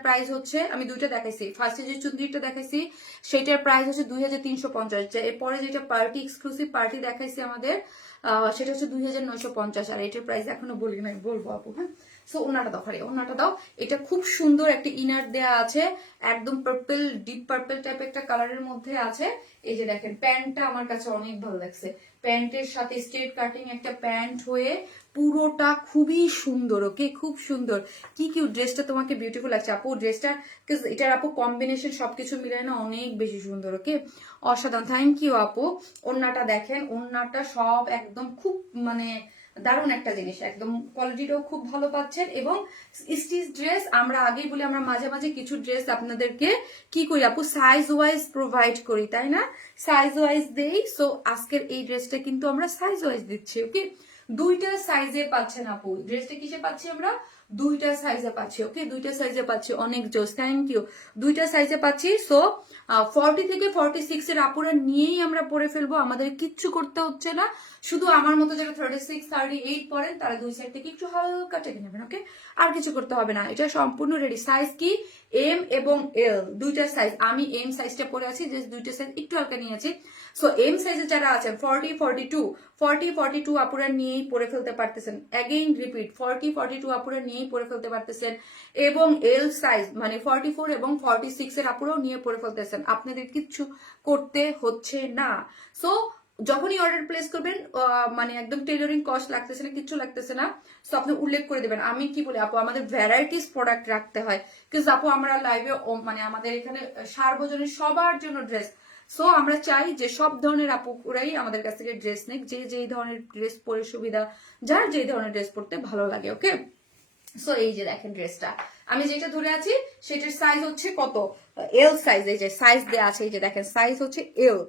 প্রাইস হচ্ছে, আমি দুইটা দেখাইছি, ফার্স্টে যে চুন্দিটা দেখাইছি সেটার প্রাইস হচ্ছে 2350। এরপরে যেটা পার্টি এক্সক্লুসিভ পার্টি দেখাইছি আমাদের, সেটা হচ্ছে 2950। আর এটার প্রাইস এখনো বলি নাই, বলবো আপু। হ্যাঁ, সো ওনাটা দাও, ওনাটা দাও। এটা খুব সুন্দর একটা ইনার দেয়া আছে, একদম পার্পল, ডিপ পার্পল টাইপ একটা কালারের মধ্যে আছে। এই যে দেখেন প্যান্টটা আমার কাছে অনেক ভালো লাগছে, প্যান্টের সাথে স্ট্রেট কাটিং একটা প্যান্ট হয়ে পুরোটা খুবই সুন্দর। ওকে, খুব সুন্দর। কি কিউ ড্রেসটা তোমাকে বিউটিফুল লাগছে আপু, ড্রেসটা এটার আপু কম্বিনেশন সবকিছু মিলে না অনেক বেশি সুন্দর। ওকে, অসাধারণ, থ্যাংক ইউ আপু। ওড়নাটা দেখেন, ওড়নাটা সব একদম খুব মানে দারুণ একটা জিনিস, একদম কোয়ালিটিটাও খুব ভালো পাচ্ছেন। এবং স্টিচ ড্রেস আমরা আগেই বলি, আমরা মাঝে মাঝে কিছু ড্রেস আপনাদেরকে কি করি আপু, সাইজ ওয়াইজ প্রোভাইড করি তাই না, সাইজ ওয়াইজ দেই। সো আজকের এই ড্রেসটা কিন্তু আমরা সাইজ ওয়াইজ দিচ্ছি। ওকে, দুইটা সাইজে পাচ্ছেন আপু, ড্রেসটা কিসে পাচ্ছি আমরা, দুইটা সাইজে পাচ্ছি। ওকে, দুইটা সাইজে পাচ্ছি, অনেক জোস, থ্যাংক ইউ। দুইটা সাইজে পাচ্ছি। সো 40 থেকে 46 এর আপুরা নিয়েই আমরা পরে ফেলবো, আমাদের কিচ্ছু করতে হচ্ছে না। শুধু আমার মতো যারা 36, 38 পরেন তারা দুই সাইড থেকে একটু হালকা টেনে নেবেন। ওকে, আর কিছু করতে হবে না, এটা সম্পূর্ণ রেডি। সাইজ কি, এম এবং এল দুইটা সাইজ। আমি এম সাইজটা পরে আছি, জাস্ট দুইটা সাইজ একটু হালকা নিয়েছি। সো এম সাইজে যারা আছেন 40, 42 আপুরা নিয়েই পরে ফেলতে পারতেছেন। অ্যাগেইন রিপিট, 40, 42 আপুরা নিয়েই পরে ফেলতে পারতেছেন। এবং এল সাইজ মানে 44 এবং 46 এর আপুরাও নিয়ে পরে ফেলতেছেন, আপনাদের কিচ্ছু করতে হচ্ছে না। সো যখনই অর্ডার প্লেস করবেন, মানে একদম টেইলরিং কস্ট লাগতেছে না, কিচ্ছু লাগতেছে না। সো আপনি উল্লেখ করে দেবেন। আমি কি বলি আপু, আমাদের ভ্যারাইটিস প্রোডাক্ট রাখতে হয়, কিন্তু আপু আমরা লাইভে মানে আমাদের এখানে সার্বজনীন সবার জন্য ড্রেস। সো আমরা চাই যে সব ধরনের আপুরাই আমাদের কাছ থেকে ড্রেস নেক, যে যেই ধরনের ড্রেস পরে সুবিধা, যার যেই ধরনের ড্রেস পরতে ভালো লাগে। ওকে, সো এই যে দেখেন ড্রেসটা আমি যেটা ধরে আছি সেটার সাইজ হচ্ছে কত, এল সাইজ। এই যে সাইজ দেওয়া আছে, এই যে দেখেন সাইজ হচ্ছে এল।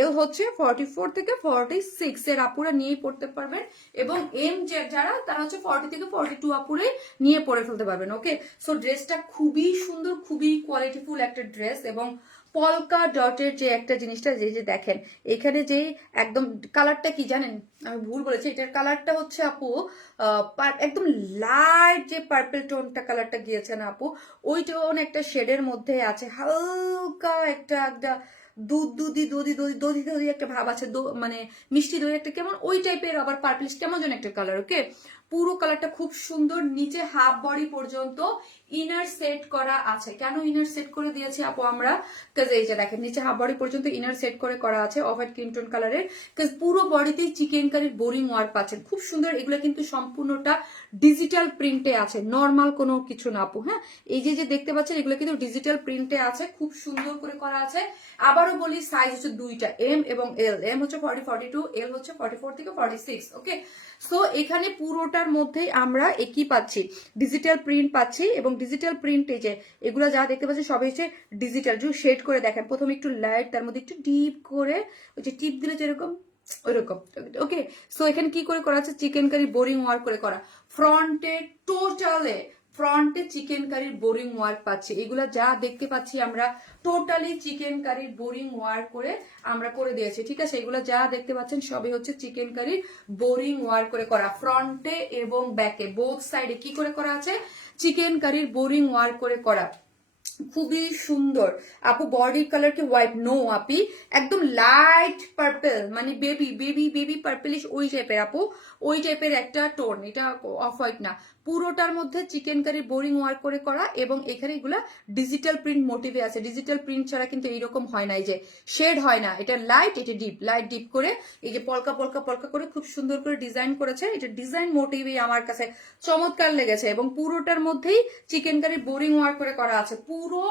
এল হচ্ছে 44 থেকে 46 এর আপুরা নিয়েই পড়তে পারবেন, এবং এম যারা তারা হচ্ছে 40 থেকে 42 আপুরে নিয়ে পরে ফেলতে পারবেন। ওকে, সো ড্রেসটা খুবই সুন্দর, খুবই কোয়ালিটিফুল একটা ড্রেস। এবং পলকা ডটের যে একটা জিনিসটা, যে দেখেন এখানে যে একদম কালারটা কি জানেন, আমি ভুল বলেছি, এটার কালারটা হচ্ছে আপু একদম লাইট যে পার্পল টোনটা কালারটা গিয়েছে না আপু, ওই টোন একটা শেডের মধ্যে আছে, হালকা একটা দধি একটা ভাব আছে, মানে মিষ্টি দই একটা কেমন ওই টাইপের, আবার পার্পলিশ কেমন যেন একটা কালার। ওকে, পুরো কালারটা খুব সুন্দর, নিচে হাফ বডি পর্যন্ত ইনার সেট করা আছে। কেন ইনার সেট করে দিয়েছি আপু আমরা, এই যে দেখেন নিচে হাফ বডি পর্যন্ত ইনার সেট করে করা আছে অফ হোয়াইট ক্রিম টোন কালারের, পুরো বডিতেই চিকেন কারির বোরিং ওয়ার্ক পাচ্ছেন, খুব সুন্দর। এগুলো কিন্তু সম্পূর্ণটা ডিজিটাল প্রিন্টে আছে, নর্মাল কোনো কিছু না আপু। হ্যাঁ, এই যে দেখতে পাচ্ছেন এগুলো কিন্তু ডিজিটাল প্রিন্টে আছে, খুব সুন্দর করে করা আছে। আবারও বলি সাইজ হচ্ছে দুইটা, এম এবং এল। এম হচ্ছে 40, 42, এল হচ্ছে 44 থেকে 46। ওকে, সো এখানে পুরোটা পুরোটার মধ্যেই আমরা একই পাচ্ছি, ডিজিটাল প্রিন্ট পাচ্ছি। এবং ডিজিটাল প্রিন্ট এই যে এগুলো যা দেখতে পাচ্ছি সবই হচ্ছে ডিজিটাল। যদি শেড করে দেখেন, প্রথমে একটু লাইট, তার মধ্যে একটু ডিপ করে, ওই যে টিপ দিলে যেরকম ওইরকম। ওকে, সো এখানে কি করে করা আছে, চিকেন কারি বোরিং ওয়ার্ক করে করা। ফ্রন্টে টোটালে ফ্রন্টে চিকেন কারির বোরিং ওয়ার্ক পাচ্ছি। এগুলা যা দেখতে পাচ্ছি আমরা টোটালি চিকেন কারির বোরিং ওয়ার্ক করে আমরা করে দিয়েছি, ঠিক আছে। এগুলা যা দেখতে পাচ্ছেন সবই হচ্ছে চিকেন কারির বোরিং ওয়ার্ক করে করা। ফ্রন্টে এবং ব্যাকে বোথ সাইডে কি করে করা আছে, চিকেন কারির বোরিং ওয়ার্ক করে করা। খুবই সুন্দর আপু। বডি কালার কি হোয়াইট? নো আপি, একদম লাইট পার্পল, মানে বেবি বেবি বেবি পার্পলিশ ওই টাইপের আপু, ওই টাইপের একটা টোন। এটা অফ হোয়াইট না, পুরোটার মধ্যে চিকেন কারি বোরিং ওয়ার্ক করে করা। এবং এখানে এগুলা ডিজিটাল প্রিন্ট মোটিভে আছে। ডিজিটাল প্রিন্ট ছাড়া কিন্তু এইরকম হয় না, এই যে শেড হয় না, এটা লাইট, এটা ডিপ, লাইট ডিপ করে এই যে পলকা পলকা পলকা করে খুব সুন্দর করে ডিজাইন করেছে। এটা ডিজাইন মোটিভে আমার কাছে চমৎকার লেগেছে। এবং পুরোটার মধ্যেই চিকেন কারি বোরিং ওয়ার্ক করে করা আছে, পুরো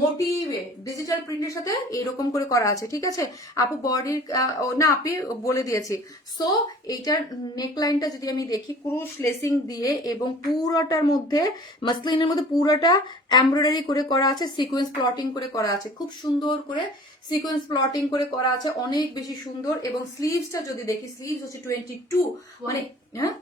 মোটিভে ডিজিটাল প্রিন্টের সাথে এরকম করে করা আছে, ঠিক আছে আপু। বডির না আপনি বলে দিয়েছি। সো এইটার নেকলাইনটা যদি আমি দেখি, ক্রুশ লেসিং দিয়ে এবং পুরোটার মধ্যে মাসলিনের মধ্যে পুরোটা এমব্রয়ডারি করে করা আছে, সিকোয়েন্স প্লটিং করে করা আছে, খুব সুন্দর করে সিকোয়েন্স প্লটিং করে করা আছে, অনেক বেশি সুন্দর। এবং স্লিভসটা যদি দেখি, স্লিভস হচ্ছে 22, মানে হ্যাঁ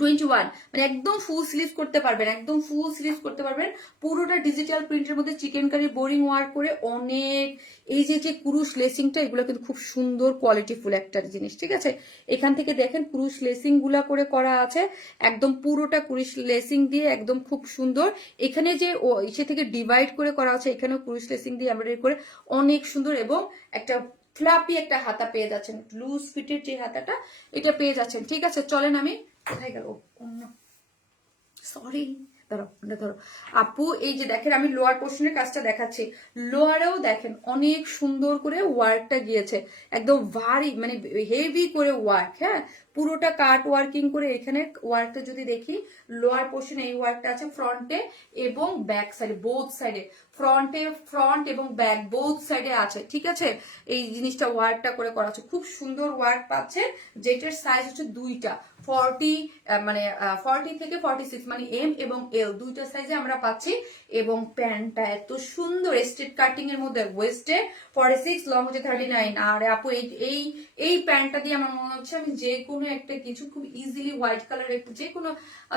21, মানে একদম ফুল স্লিভ করতে পারবেন, একদম ফুল স্লিভ করতে পারবেন। পুরোটা ডিজিটাল প্রিন্টের মধ্যে চিকেন কারি বোরিং ওয়ার্ক করে অনেক। এই যে কুরুশ লেসিংটা, এগুলো কিন্তু খুব সুন্দর কোয়ালিটিফুল একটা জিনিস, ঠিক আছে। এখান থেকে দেখেন কুরুশ লেসিং গুলা করে করা আছে, একদম পুরোটা কুরুশ লেসিং দিয়ে একদম খুব সুন্দর। এখানে যে ইসে থেকে ডিভাইড করে করা আছে, এখানেও কুরুশ লেসিং দিয়ে এমব্রয়ডারি করে অনেক সুন্দর। এবং একটা ফ্লাপি একটা হাতা পেয়ে যাচ্ছেন, লুজ ফিটের যে হাতাটা এটা পেয়ে যাচ্ছেন, ঠিক আছে। চলেন আমি কোথায় গেল, সরি ধরো ধরো আপু। এই যে দেখেন আমি লোয়ার পোর্শনের কাজটা দেখাচ্ছি, লোয়ারেও দেখেন অনেক সুন্দর করে ওয়ার্কটা গিয়েছে, একদম ভারী মানে হেভি করে ওয়ার্ক। হ্যাঁ, পুরোটা কাট ওয়ার্কিং করে। এখানে ওয়ার্কটা যদি দেখি, লোয়ার পোর্শনে এই ওয়ার্কটা আছে ফ্রন্টে এবং ব্যাক সাইডে, বোথ সাইডে, ফ্রন্টে ফ্রন্ট এবং ব্যাক বোথ সাইডে আছে, ঠিক আছে। এই জিনিসটা ওয়ার্কটা করে করা আছে, খুব সুন্দর ওয়ার্ক পাচ্ছে। যেটার সাইজ হচ্ছে দুইটা, 40 মানে 40 থেকে 46, মানে এম এবং এল দুইটা সাইজে আমরা পাচ্ছি। এবং প্যান্টটা এত সুন্দর স্ট্রেট কাটিং এর মধ্যে, ওয়েস্টে 46, লং হচ্ছে 39। আর আপু এই প্যান্টটা দিয়ে আমার মনে হচ্ছে আমি যে কোনো একটা কিছু খুব ইজিলি হোয়াইট কালার একটু যে কোনো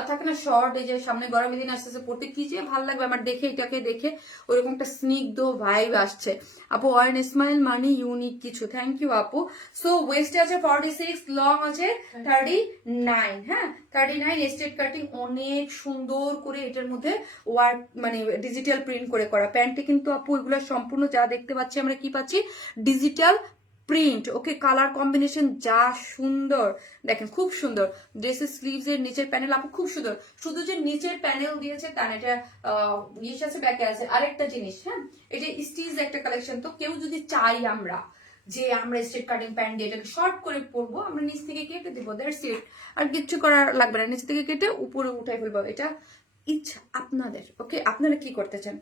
থাকে না শর্ট, এই যে সামনে গরমের দিন আসতেছে পড়তে কি যে ভালো লাগবে আমার দেখে, এটাকে দেখে ওইরকম একটা স্নিগ্ধ ভাইব আসছে। আপু ওয়ান স্মাইল মানে ইউনিক কিছু, থ্যাংক ইউ আপু। সো ওয়েস্টে আছে 46, লং আছে 39, হ্যাঁ 39, স্ট্রেট কাটিং অনেক সুন্দর করে এটার মধ্যে ওয়ার্ক মানে ডিজিটাল প্রিন্ট করে করা। প্যান্টে কিন্তু আপু এগুলো সম্পূর্ণ যা দেখতে পাচ্ছি আমরা কি পাচ্ছি, ডিজিটাল প্রিন্ট। ওকে, কালার কম্বিনেশন যা সুন্দর দেখেন, খুব সুন্দর। ড্রেসের স্লিভস এর নিচের প্যানেল আপু খুব সুন্দর। শুধু যে নিচের প্যানেল দিয়েছে তা না, এটা ইয়ে আছে, ব্যাকে আছে আরেকটা জিনিস। হ্যাঁ, এটা স্টিচ একটা কালেকশন। তো কেউ যদি চাই আমরা যে আমরা স্ট্রেট কাটিং প্যান্ট দিয়ে এটাকে শর্ট করে পরবো, আমরা নিচ থেকে কেটে দিব, দ্যাটস ইট। আর কিচ্ছু করার লাগবে না, নিচ থেকে কেটে উপরে উঠাই ফেলবো, এটা ইচ্ছা আপনাদের। ওকে, আপনারা কি করতে চান?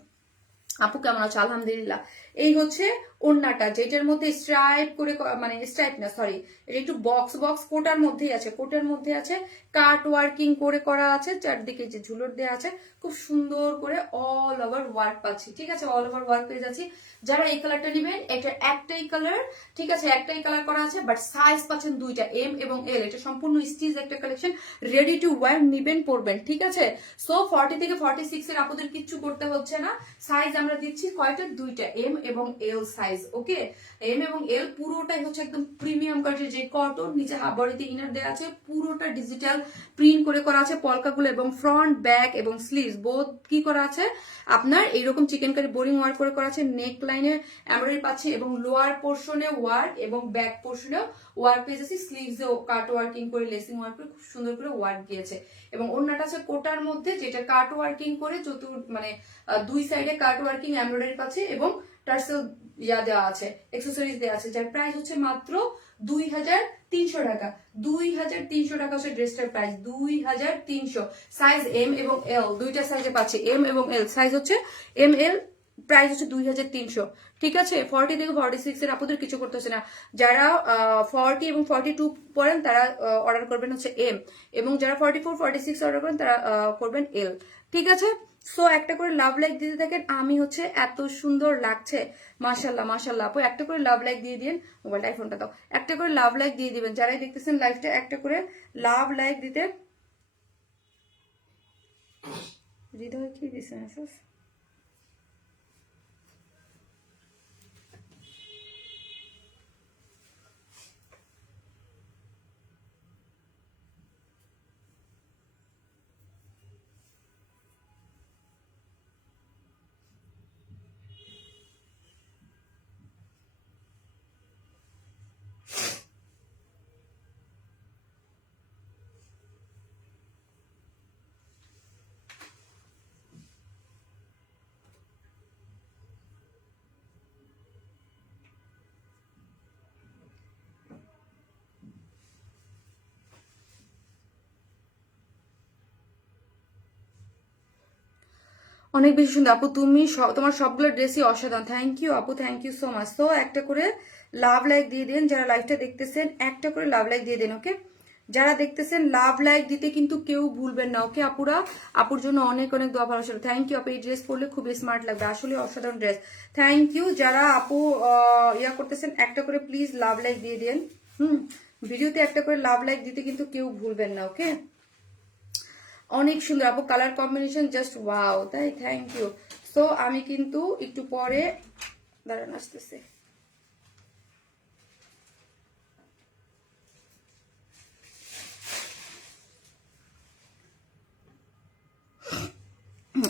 আপু কেমন আছে? আলহামদুলিল্লাহ। এই হচ্ছে ওড়নাটা, যেটার মধ্যে স্ট্রাইপ করে, মানে স্ট্রাইপ না সরি, এটা একটু বক্স বক্স কোটার মধ্যেই আছে, কোটার মধ্যে আছে কাট ওয়ার্কিং করে করা আছে, চারদিকে যে ঝুলর দেওয়া আছে, খুব সুন্দর করে অল ওভার ওয়ার্ক পাচ্ছি, ঠিক আছে। অল ওভার ওয়ার্ক পেয়ে যাচ্ছি। যারা এই কালারটা নেবেন, এটা একটাই কালার, ঠিক আছে, একটাই কালার করা আছে, বাট সাইজ পাচ্ছেন দুইটা, এম এবং এল। এটা সম্পূর্ণ স্টিচ একটা কালেকশন, রেডি টু ওয়্যার, নিবেন পরবেন, ঠিক আছে। সো 40 থেকে 46 এর আপনাদের কিচ্ছু করতে হচ্ছে না। সাইজ আমরা দিচ্ছি কয়টা, দুইটা, এম এবং এল সাইজ। ওকে, এম এবং এল পুরোটাই হচ্ছে একদম প্রিমিয়াম কোয়ালিটির, যে কটন, নিচে হাফ বডিতে ইনার দেওয়া আছে, পুরোটা ডিজিটাল প্রিন্ট করে করা আছে পলকাগুলো। এবং ফ্রন্ট ব্যাক এবং স্লিভস বোথ কি করা আছে আপনার এইরকম চিকেন কারি বোরিং ওয়ার্ক করে করা আছে। নেক লাইনে এমব্রয়ডারি পাচ্ছে এবং লোয়ার পোর্শনে ওয়ার্ক এবং ব্যাক পোর্শনেও ওয়ার্ক পেয়ে যাচ্ছি। স্লিভসেও কাট ওয়ার্কিং করে, লেসিং ওয়ার্ক করে খুব সুন্দর করে ওয়ার্ক দিয়েছে। এবং অন্যটা আছে কোটার মধ্যে, যেটা কাট ওয়ার্কিং করে মানে দুই সাইডে কাট ওয়ার্কিং এমব্রয়ডারি পাচ্ছে এবং টার্সেল ইয়া দেওয়া আছে, এক্সেসরিজ দেওয়া আছে, যার প্রাইস হচ্ছে মাত্র 2300 টাকা। 2300 টাকা হচ্ছে ড্রেসটার প্রাইস, 2300। সাইজ এম এবং এল দুইটা সাইজে পাচ্ছে, এম এবং এল সাইজ হচ্ছে এম এল, প্রাইস হচ্ছে 2300, ঠিক আছে, 40 থেকে 46 এর আপুদের কিছু করতে হচ্ছে না। যারা 40 এবং 42 পড়েন তারা অর্ডার করবেন হচ্ছে এম, এবং যারা 44 46 অর্ডার করেন তারা করবেন এল। ঠিক আছে, সো একটা করে লাভ লাইক দিতে থাকেন। আমি হচ্ছে এত সুন্দর লাগছে, মাশাল্লাহ মাশাল্লাহ আপু, একটা করে লাভ লাইক দিয়ে দিন। মোবাইল আইফোনটা দাও, একটা করে লাভ লাইক দিয়ে দিবেন যারাই দেখতেছেন লাইভটা, একটা করে লাভ লাইক দিতে। হৃদয় কি দিছে মেসেজ? অনেক বেশি সুন্দর আপু, তুমি তোমার সবগুলো ড্রেসই অসাধারণ। থ্যাংক ইউ আপু, থ্যাংক ইউ সো মাচ। তো একটা করে লাভ লাইক দিয়ে দিন যারা লাইভটা দেখতেছেন, একটা করে লাভ লাইক দিয়ে দিন। ওকে, যারা দেখতেছেন লাভ লাইক দিতে কিন্তু কেউ ভুলবেন না। ওকে আপুরা, আপুর জন্য অনেক অনেক দোয়া ভালোবাসা। থ্যাংক ইউ আপু, এই ড্রেস পরলে খুবই স্মার্ট লাগবে, আসলে অসাধারণ ড্রেস। Thank you. যারা আপু ইয়া করতেছেন একটা করে প্লিজ লাভ লাইক দিয়ে দিন। ভিডিওতে একটা করে লাভ লাইক দিতে কিন্তু কেউ ভুলবেন না। ওকে, অনেক সুন্দর আপু, কালার কম্বিনেশন জাস্ট ওয়াও, তাই থ্যাংক ইউ। সো আমি কিন্তু একটু পরে দাঁড়ান আসতেছে।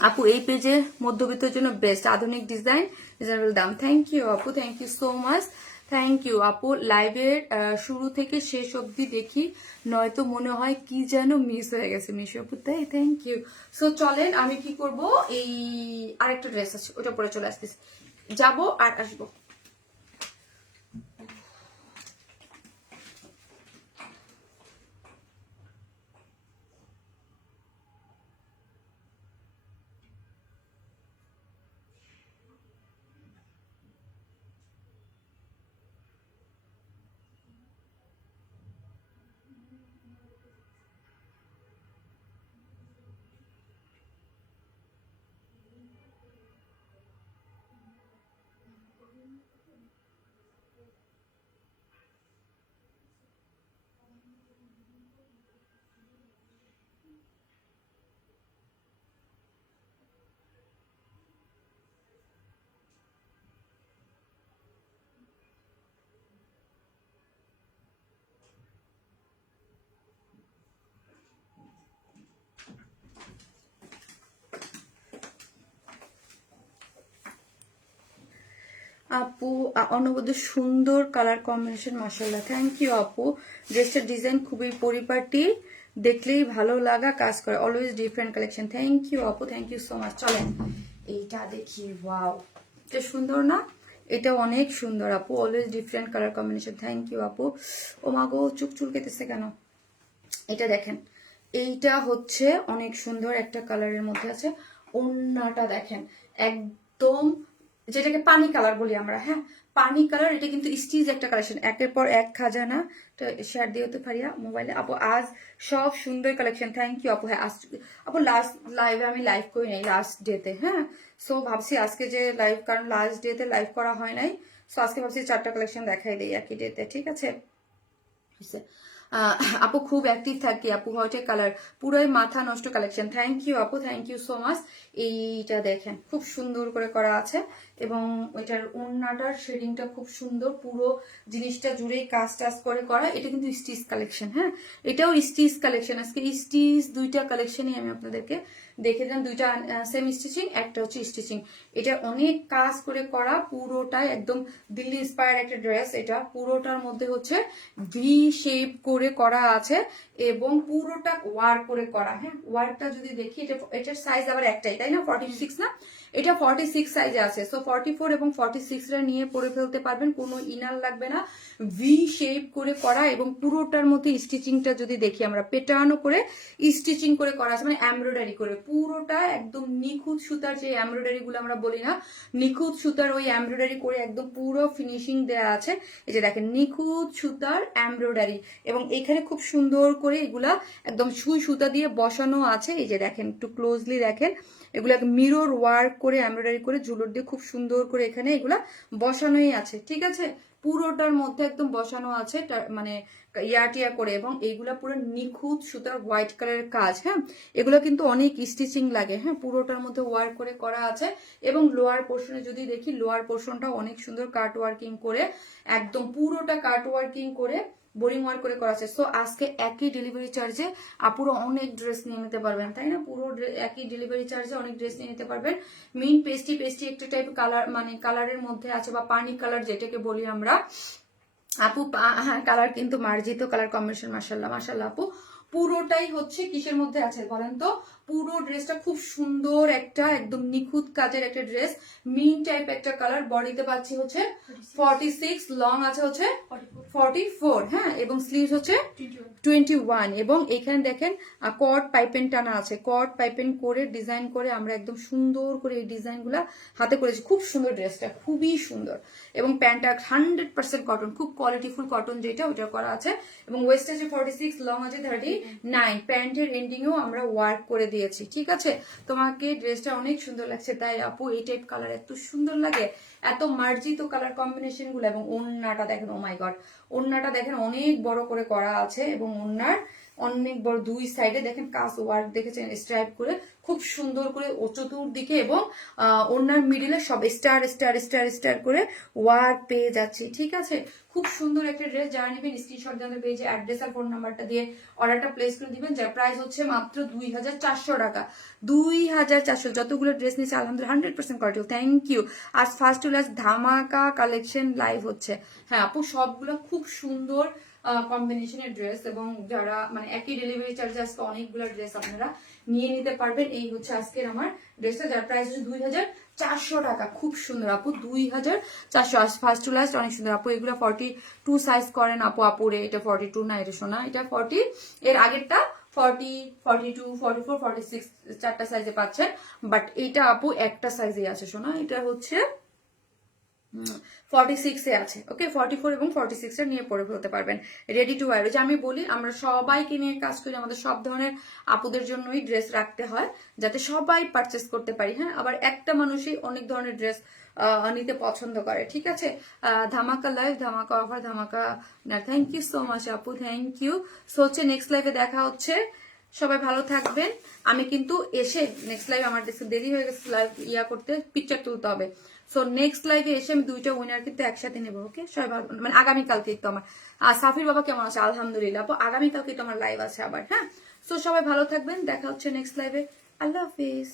আপু এই পেজে মধ্যবিত্তের জন্য বেস্ট, আধুনিক ডিজাইন, রিজনেবল দাম। থ্যাংক ইউ আপু, thank you so much. Thank you আপু। লাইভের শুরু থেকে শেষ অবধি দেখি, নয়তো মনে হয় কি যেন মিস হয়ে গেছে মিশু আপু, তাই থ্যাংক ইউ। সো চলেন আমি কি করব, এই আরেকটা ড্রেস আছে ওটা পরে চলে আসতেছি, যাবো আর আসবো। আপু অনবদ্য সুন্দর কালার কম্বিনেশন, মাশাআল্লাহ, থ্যাংক ইউ আপু। ড্রেসটার ডিজাইন খুবই পরিপাটি, দেখলেই ভালো লাগা কাজ করে, always different collection. Thank you আপু, থ্যাংক ইউ সো মাচ। চলেন এইটা দেখি, ওয়াও, এটা সুন্দর না? এটা অনেক সুন্দর আপু, always different colour combination. Thank you আপু। ও মা গো, চুক চুলকেতেছে কেন? এটা দেখেন, এইটা হচ্ছে অনেক সুন্দর একটা কালারের মধ্যে আছে। ওন্নাটা দেখেন, একদম যেটাকে পানি কালার বলি আমরা, হ্যাঁ পানি কালার। এটা কিন্তু স্টিচ একটা কালেকশন, একের পর এক খাজানা। তো শেয়ার দিয়ে হতে পারিয়া মোবাইলে আপু, আজ সব সুন্দর কালেকশন। থ্যাংক ইউ আপু। হ্যাঁ আপু, লাস্ট লাইভে আমি লাইভ করি নাই, লাস্ট ডেতে, হ্যাঁ। সো ভাবছি আজকে যে লাইভ, কারণ লাস্ট ডেতে লাইভ করা হয় নাই, সো আজকে ভাবছি 4টা কালেকশন দেখাই দিই একই ডেতে, ঠিক আছে। আপু খুব অ্যাক্টিভ থাকি আপু, হোয়াইট কালার, পুরোই মাথা নষ্ট কালেকশন। থ্যাংক ইউ আপু, থ্যাংক ইউ সো মাচ। এইটা দেখেন খুব সুন্দর করে করা আছে, এবং এটার ওড়নাটার শেডিংটা খুব সুন্দর, পুরো জিনিসটা জুড়েই কাজ টাজ করে করা। এটা কিন্তু স্টিচ কালেকশন, হ্যাঁ এটাও স্টিচ কালেকশন। আজকে স্টিচ দুইটা কালেকশনই আমি আপনাদেরকে দেখে দিলাম, দুইটা সেম স্টিচিং, একটা হচ্ছে স্টিচিং। এটা অনেক কাজ করে করা, পুরোটাই একদম দিল্লি ইন্সপায়ার্ড একটা ড্রেস। এটা পুরোটার মধ্যে হচ্ছে ভি শেপ করে করে করা আছে এবং পুরোটা ওয়ার্ক করে করা। হ্যাঁ, ওয়ার্কটা যদি দেখি এটার সাইজ আবার একটাই, তাই না? 46 না, এটা 46 সাইজে আছে। সো 44 এবং 46টা নিয়ে পরে ফেলতে পারবেন, কোনো ইনার লাগবে না। ভি শেপ করে করা এবং পুরোটার মধ্যে স্টিচিংটা যদি দেখি আমরা পেটানো করে স্টিচিং করে করা আছে, মানে এমব্রয়ডারি করে পুরোটা একদম নিখুঁত সুতার যে এমব্রয়ডারি গুলো আমরা বলি না, নিখুঁত সুতার ওই এমব্রয়ডারি করে একদম পুরো ফিনিশিং দেয়া আছে। এই যে দেখেন নিখুঁত সুতার এমব্রয়ডারি এবং এখানে খুব সুন্দর করে এগুলা একদম সুই সুতা দিয়ে বসানো আছে। এই যে দেখেন, একটু ক্লোজলি দেখেন, এগুলা মিরর ওয়ার্ক করে এমব্রয়ডারি করে ঝুলর দিয়ে খুব সুন্দর করে এখানে এগুলা বসানোই আছে। ঠিক আছে, পুরোটার মধ্যে একদম বসানো আছে, মানে ইয়াটিয়া করে, এবং এইগুলা পুরো নিখুঁত সুতার হোয়াইট কালারের কাজ। হ্যাঁ, এগুলো কিন্তু অনেক স্টিচিং লাগে। হ্যাঁ, পুরোটার মধ্যে ওয়ার্ক করে করা আছে এবং লোয়ার পোর্শনে যদি দেখি, লোয়ার পোর্শনটা অনেক সুন্দর কাট ওয়ার্কিং করে, একদম পুরোটা কাট ওয়ার্কিং করে বোরিং ওয়ার্ক করে করা আছে। সো আজকে একই ডেলিভারি চার্জে আপুরা অনেক ড্রেস নিয়ে নিতে পারবেন, তাই না? পুরো একই ডেলিভারি চার্জে অনেক ড্রেস নিয়ে নিতে পারবেন। মিন পেস্টি পেস্টি একটা টাইপ কালার, মানে কালারের মধ্যে আছে, বা পানি কালার যেটাকে বলি আমরা। আপু হ্যাঁ, কালার কিন্তু মার্জিত কালার কম্বিনেশন, মাশাল্লাহ মাশাল্লাহ। আপু পুরোটাই হচ্ছে কিসের মধ্যে আছে বলেন তো? পুরো ড্রেসটা খুব সুন্দর একটা একদম নিখুঁত কাজের একটা ড্রেস, মিন টাইপ একটা কালার। বডিতে পাচ্ছি হচ্ছে 46, লং আছে হচ্ছে 44। হ্যাঁ, এবং স্লিভস হচ্ছে 21। এবং এখানে দেখেন কট পাইপেন টানা আছে, কট পাইপেন করে ডিজাইন করে আমরা একদম সুন্দর করে এই ডিজাইন গুলা হাতে করেছি। খুব সুন্দর ড্রেসটা, খুবই সুন্দর। এবং প্যান্টটা 100% কটন, খুব কোয়ালিটিফুল কটন যেটা, ওটা করা আছে। এবং ওয়েস্ট আছে 46, লং আছে 39। প্যান্টের এন্ডিংও আমরা ওয়ার্ক করে দিয়েছি। ঠিক আছে, তোমাকে ড্রেসটা অনেক সুন্দর লাগছে, তাই আপু এই টাইপ কালার এত সুন্দর লাগে, এত মার্জিত কালার কম্বিনেশন গুলো। এবং ওড়নাটা দেখেন, ও মাই গড, ওড়নাটা দেখেন অনেক বড় করে করা আছে এবং ওড়নার অনেক বড় দুই সাইডে দেখেন কাজ ওয়ার্ক দেখেছেন স্ট্রাইপ করে খুব সুন্দর করে ও চতুর্দিকে, এবং ওড়নার মিডিলে সব স্টার স্টার স্টার স্টার করে ওয়ার্ক পেয়ে যাচ্ছি। ঠিক আছে, খুব সুন্দর একটা ড্রেস। যারা নেবেন স্ক্রিনশট জানতে পেয়েছে অ্যাড্রেস আর ফোন নাম্বারটা দিয়ে অর্ডারটা প্লেস করে দিবেন, যার প্রাইস হচ্ছে মাত্র 2400 টাকা। 2400। যতগুলো ড্রেস নিয়েছে আলহামদুলিল্লাহ 100% কোয়ালিটি। Thank you. আজ ফার্স্ট টু লাস্ট ধামাকা কালেকশন লাইভ হচ্ছে। হ্যাঁ আপু, সবগুলো খুব সুন্দর কম্বিনেশনের ড্রেস, এবং যারা মানে একই ডেলিভারি চার্জে আজকে অনেকগুলো ড্রেস আপনারা নিয়ে নিতে পারবেন। এই হচ্ছে আজকের আমার ড্রেসটা, যার প্রাইস হচ্ছে 2400 টাকা। খুব সুন্দর আপু, 2400। ফার্স্ট টু লাস্ট অনেক সুন্দর আপু। এগুলো 42 সাইজ করেন আপু। আপুরে এটা 42 না, এটা শোনা, এটা 40। এর আগেরটা 40, 42, 44, 46 চারটা সাইজে পাচ্ছেন। বাট এইটা আপু একটা সাইজে আছে শোনা, এটা হচ্ছে 46 এ আছে। ওকে, 44 এবং 46 এর নিয়ে পরে ফেলতে পারবেন। Ready to wire. যে আমি বলি আমরা সবাইকে নিয়ে কাজ করি, আমাদের সব ধরনের আপুদের জন্যই ড্রেস রাখতে হয় যাতে সবাই পারচেস করতে পারি। হ্যাঁ, আবার একটা মানুষই অনেক ধরনের ড্রেস নিতে পছন্দ করে। ঠিক আছে, ধামাকা লাইভ, ধামাকা অফার, ধামাকা না। থ্যাংক ইউ সো মাচ আপু, থ্যাংক ইউ। সো হচ্ছে নেক্সট লাইভে দেখা হচ্ছে, সবাই ভালো থাকবেন। আমি কিন্তু এসে নেক্সট লাইভ, আমার দেরি হয়ে গেছে লাইভ ইয়া করতে, পিকচার তুলতে হবে। সো নেক্সট লাইভে এসে আমি দুইটা উইনার কিন্তু একসাথে নেবো। ওকে, সবাই ভালো, মানে আগামীকালকে তো আমার সাফির বাবা কেমন আছে? আলহামদুলিল্লাহ আপু, আগামীকালকে তো আমার লাইভ আছে আবার। হ্যাঁ, সো সবাই ভালো থাকবেন, দেখা হচ্ছে নেক্সট লাইভে। আল্লাহ হাফিজ।